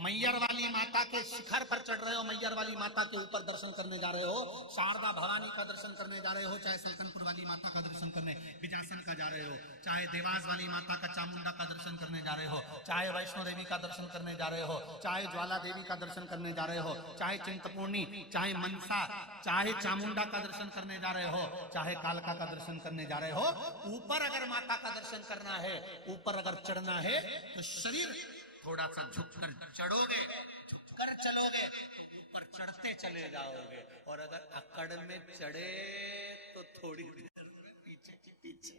मैयर वाली माता के शिखर पर चढ़ रहे हो, मैयर वाली माता के ऊपर दर्शन करने जा रहे हो, शारदा भवानी का दर्शन करने जा रहे हो, चाहे सलकनपुर वाली माता का दर्शन करने बिजासन का जा रहे हो, चाहे देवास वाली माता का चामुंडा का दर्शन करने जा रहे हो, चाहे वैष्णो देवी का दर्शन करने जा रहे हो, चाहे ज्वाला देवी का दर्शन करने जा रहे हो, चाहे चिंतपूर्णी, चाहे मनसा, चाहे चामुंडा का दर्शन करने जा रहे हो, चाहे कालका का दर्शन करने जा रहे हो, ऊपर अगर माता का दर्शन करना है, ऊपर अगर चढ़ना है, तो शरीर थोड़ा सा झुककर चढ़ोगे, झुककर चलोगे तो ऊपर चढ़ते चले जाओगे, और अगर अकड़ में चढ़े तो थोड़ी देर पीछे पीछे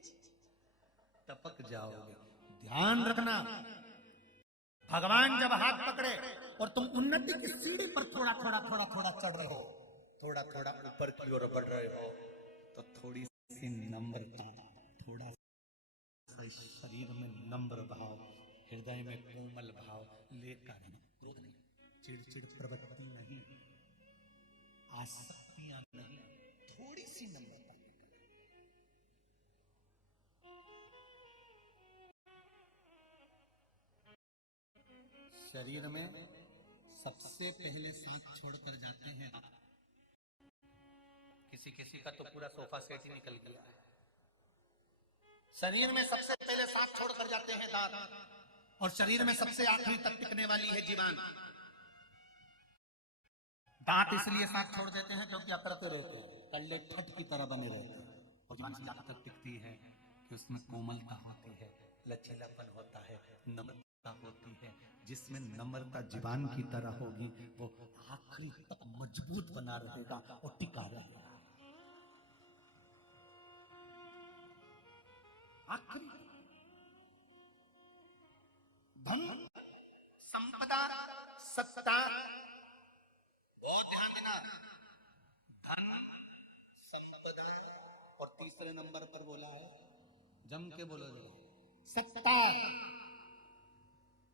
टपक जाओगे। ध्यान रखना, भगवान जब हाथ पकड़े और तुम उन्नति की सीढ़ी पर थोड़ा थोड़ा थोड़ा थोड़ा चढ़ रहे हो, थोड़ा थोड़ा ऊपर की ओर बढ़ रहे हो, तो थोड़ी सी नम्रता, थोड़ा सा शरीर में नम्र भाव, हृदय में कोमल भाव लेकर, क्रोध नहीं, चिड़चिड़ प्रवृत्ति नहीं, आसक्तियां नहीं, थोड़ी सी नम्रता लेकर। शरीर में सबसे पहले सांस छोड़कर जाते हैं, किसी किसी का तो पूरा सोफा सेट ही निकल गया है। शरीर में सबसे पहले सांस छोड़कर जाते हैं दांत, और शरीर में सबसे आखिरी तक टिकने वाली है जीवान। दांत इसलिए सांस छोड़ देते हैं क्योंकि अकड़ते रहते हैं, कल्ले ठट की तरह बने रहते हैं, और जीवान ज्यादा तक टिकती है कि उसमें कोमलता होती है, लचीलापन होता है, नम्रता होती है। जिसमें नम्रता जीवान की तरह होगी वो आखिरी तक मजबूत बना रहेगा और टिका रहेगा। आखिरी धन, संपदा, सत्ता, बहुत ध्यान देना, धन, संपदा, और तीसरे नंबर पर बोला है, जम के बोलो जरा, सत्ता,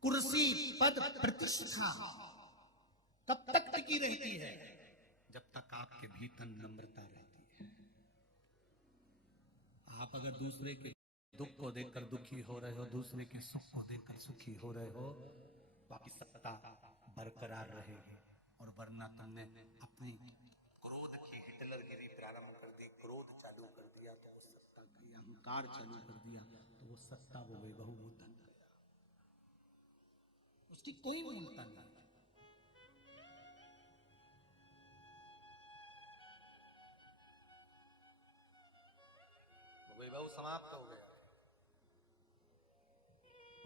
कुर्सी, पद, प्रतिष्ठा कब तक टिकी रहती है? जब तक आपके भीतर नम्रता रहती है। आप अगर दूसरे के दुख को देखकर दुखी हो रहे हो, दूसरे के सुख को देखकर सुखी हो रहे हो, तो आपकी सत्ता बरकरार रहेगी। और वरना तुमने अपनी क्रोध की हिटलरगिरी प्रारंभ कर दी, क्रोध चालू कर दिया तो वो सत्ता गई, अहंकार चालू कर दिया तो वो सत्ता हो गई बहुमूल्य, उसकी कोई मूलता नहीं। वैभव समाप्त हो गया,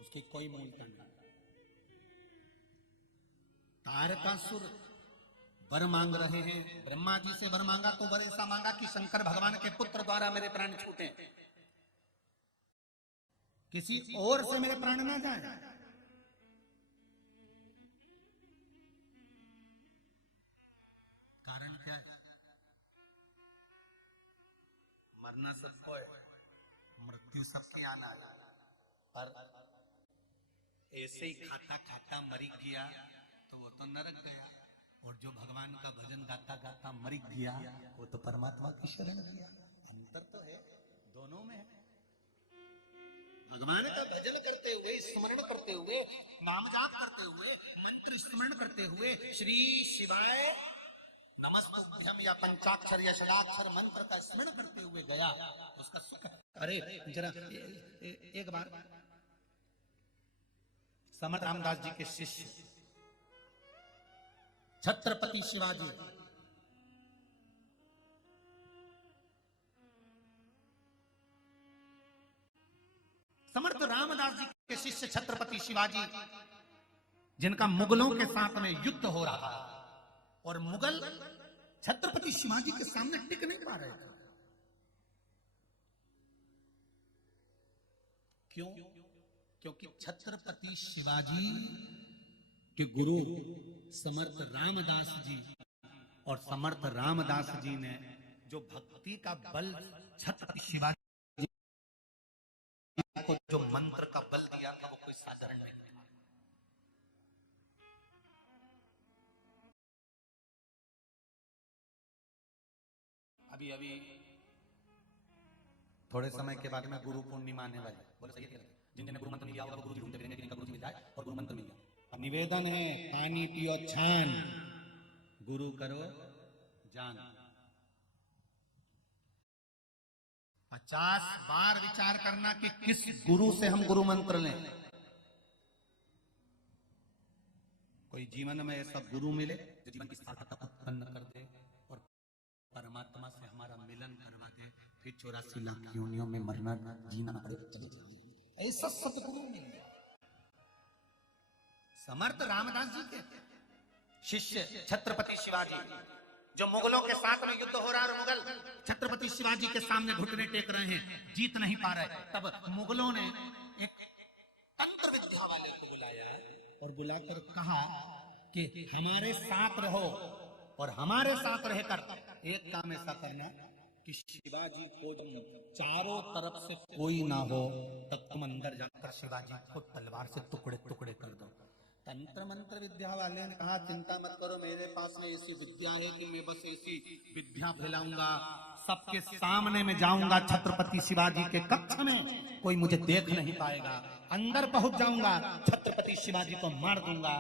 उसकी कोई मूलता नहीं। तारकासुर वर मांग रहे हैं, ब्रह्मा जी से वर मांगा तो वर ऐसा मांगा कि शंकर भगवान के पुत्र द्वारा मेरे प्राण छूटे, किसी और से मेरे प्राण ना जाए। कारण क्या है? मरना सबको है, मृत्यु सबके आना है, पर ऐसे ही खाता खाता मरी गया तो वो तो नरक गया, और जो भगवान का भजन गाता गाता मर गया वो तो परमात्मा की शरण गया। अंतर तो है, दोनों में है। भगवान का भजन करते हुए, स्मरण करते हुए, नाम जाप करते हुए, मंत्र स्मरण करते हुए, श्री शिवाय नमस्तुभ्यम या पंचाक्षर या षडाक्षर मंत्र का स्मरण करते हुए गया, उसका सुख। अरे जरा एक बार समर्थ रामदास जी के शिष्य छत्रपति शिवाजी, समर्थ रामदास जी के शिष्य छत्रपति शिवाजी, जिनका मुगलों के साथ में युद्ध हो रहा था, और मुगल छत्रपति शिवाजी के सामने टिक नहीं पा रहे थे। क्यों? क्योंकि छत्रपति शिवाजी के गुरु समर्थ रामदास जी, और समर्थ रामदास जी ने जो भक्ति का बल छत्रपति शिवाजी को जो मंत्र का बल दिया था वो कोई साधारण नहीं था। अभी थोड़े समय के बाद में गुरु पूर्णिमा आने वाली। बोले सही है, जिन जिन गुरु मंत्र नहीं लिया होगा गुरु जी ढूंढते फिरेंगे कि इनका गुरु जी मिल जाए और गुरु मंत्र मिल जाए। निवेदन है, पानी पियो छान, गुरु करो जान। 50 बार विचार करना कि किस गुरु से हम गुरु मंत्र लें। कोई जीवन में ऐसा गुरु मिले जो जीवन की सार्थकता उत्पन्न कर दे और परमात्मा से हमारा मिलन करवा दे, फिर 84 लाख योनियों में मरना जीना पड़े। ऐसा सतगुरु मिल गया। समर्थ रामदास जी के शिष्य छत्रपति शिवाजी, जो मुगलों के साथ में युद्ध हो रहा है और मुगल छत्रपति शिवाजी के सामने घुटने टेक रहे हैं, जीत नहीं पा रहे, तब मुगलों ने एक तंत्र विद्या वाले को बुलाया और बुलाकर कहा कि हमारे साथ रहो और हमारे साथ रहकर एक काम ऐसा करना कि शिवाजी को चारों तरफ से कोई ना हो, तब तुम अंदर जाकर शिवाजी को तलवार से टुकड़े टुकड़े कर दो। तंत्र मंत्र विद्या वाले ने कहा चिंता मत करो, मेरे पास में ऐसी विद्या है कि मैं बस ऐसी विद्या फैलाऊंगा, सबके सामने में जाऊंगा छत्रपति शिवाजी के कक्ष में, कोई मुझे देख नहीं पाएगा, अंदर पहुंच जाऊंगा, छत्रपति शिवाजी को मार दूंगा।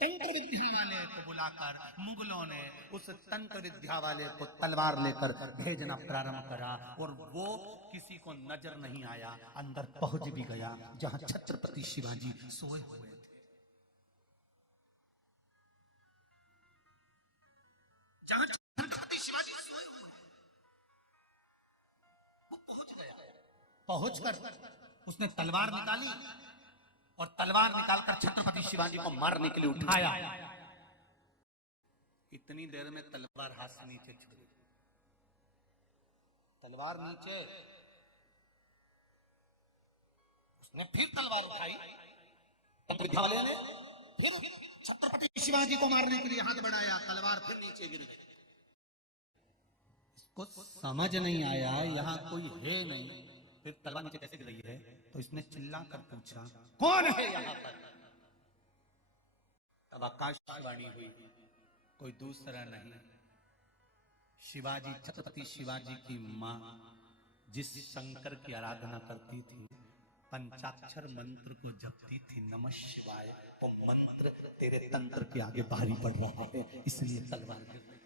तंत्र विद्या वाले को बुलाकर मुगलों ने उस तंत्र विद्या वाले को तलवार लेकर भेजना प्रारंभ करा और वो किसी को नजर नहीं आया, अंदर पहुंच भी गया जहां छत्रपति शिवाजी सोए हुए थे। जहां छत्रपति शिवाजी सोए हुए वो पहुंच गया। पहुंचकर उसने तलवार निकाली और तलवार निकालकर छत्रपति शिवाजी को मारने के लिए उठाया। इतनी देर में तलवार हाथ से नीचे छूट गई। तलवार नीचे, उसने फिर तलवार उठाई, तंत्र विद्या वाले ने फिर छत्रपति शिवाजी को मारने के लिए हाथ बढ़ाया, तलवार फिर नीचे गिर गई। इसको समझ नहीं आया यहाँ कोई है नहीं, फिर तलवार नीचे कैसे गिर रही है, तो इसने चिल्लाकर पूछा कौन है यहाँ पर। तब आकाशवाणी हुई, कोई दूसरा नहीं, शिवाजी, छत्रपति शिवाजी की माँ जिस शंकर की आराधना करती थी, पंचाक्षर मंत्र को जपती थी, नमः शिवाय, वो मंत्र तेरे तंत्र के आगे भारी पड़ रहा है, इसलिए तलवार गिर गई।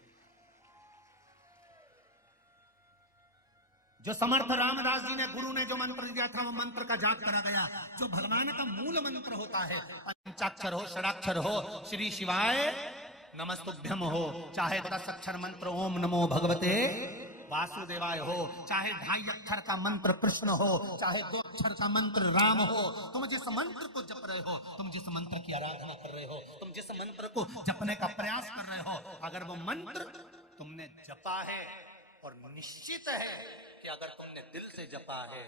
जो समर्थ रामदास जी ने, गुरु ने जो मंत्र दिया था, वो मंत्र का जाप करा गया, जो भगवान का मूल मंत्र होता है, पंचाक्षर हो, षडाक्षर हो, श्री शिवाय नमस्तुभ्यम हो, चाहे 10 अक्षर मंत्र ओम नमो भगवते वासुदेवाय हो, चाहे 2.5 अक्षर का मंत्र कृष्ण हो, चाहे 2 अक्षर का मंत्र राम हो, तुम जिस मंत्र को जप रहे हो, तुम जिस मंत्र की आराधना कर रहे हो, तुम जिस मंत्र को जपने का प्रयास कर रहे हो, अगर वो मंत्र तुमने जपा है और निश्चित है कि अगर तुमने दिल से जपा है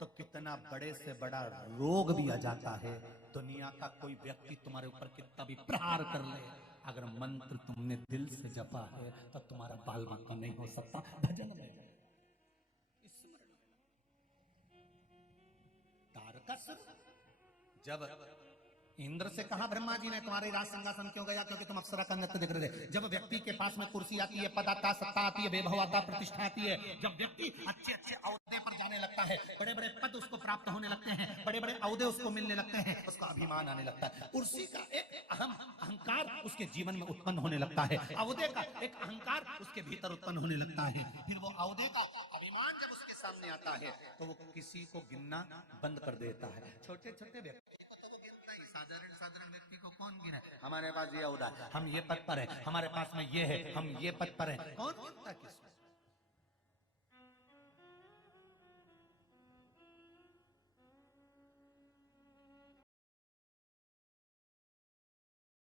तो कितना बड़े से बड़ा रोग भी आ जाता है, दुनिया का कोई व्यक्ति तुम्हारे ऊपर कितना भी प्रहार कर ले, अगर मंत्र तुमने दिल से जपा है तो तुम्हारा बाल बांका नहीं हो सकता। भजन में स्मरण, तारकासुर जब इंद्र से कहा ब्रह्मा जी ने तुम्हारे राज सिंहासन क्यों गया, क्योंकि तुम अप्सरा का नृत्य देख रहे थे। जब व्यक्ति के पास में कुर्सी आती है, पद आता, सत्ता आती है, वैभव आता, प्रतिष्ठा आती है, जब व्यक्ति अच्छे अच्छे औहदे पर जाने लगता है, बड़े बड़े पद उसको प्राप्त होने लगते हैं, बड़े बड़े औहदे उसको मिलने लगते हैं, उसका अभिमान आने लगता है, कुर्सी का एक अहंकार उसके जीवन में उत्पन्न होने लगता है, औहदे का एक अहंकार उसके भीतर उत्पन्न होने लगता है। फिर वो औहदे का अभिमान जब उसके सामने आता है तो वो किसी को गिनना बंद कर देता है। छोटे छोटे व्यक्ति साधारण व्यक्ति को कौन गिने, हमारे पास ये औहदा, हम ये पद पर है, हमारे पास में ये है, हम ये पद पर है, कौन गिनता किसको।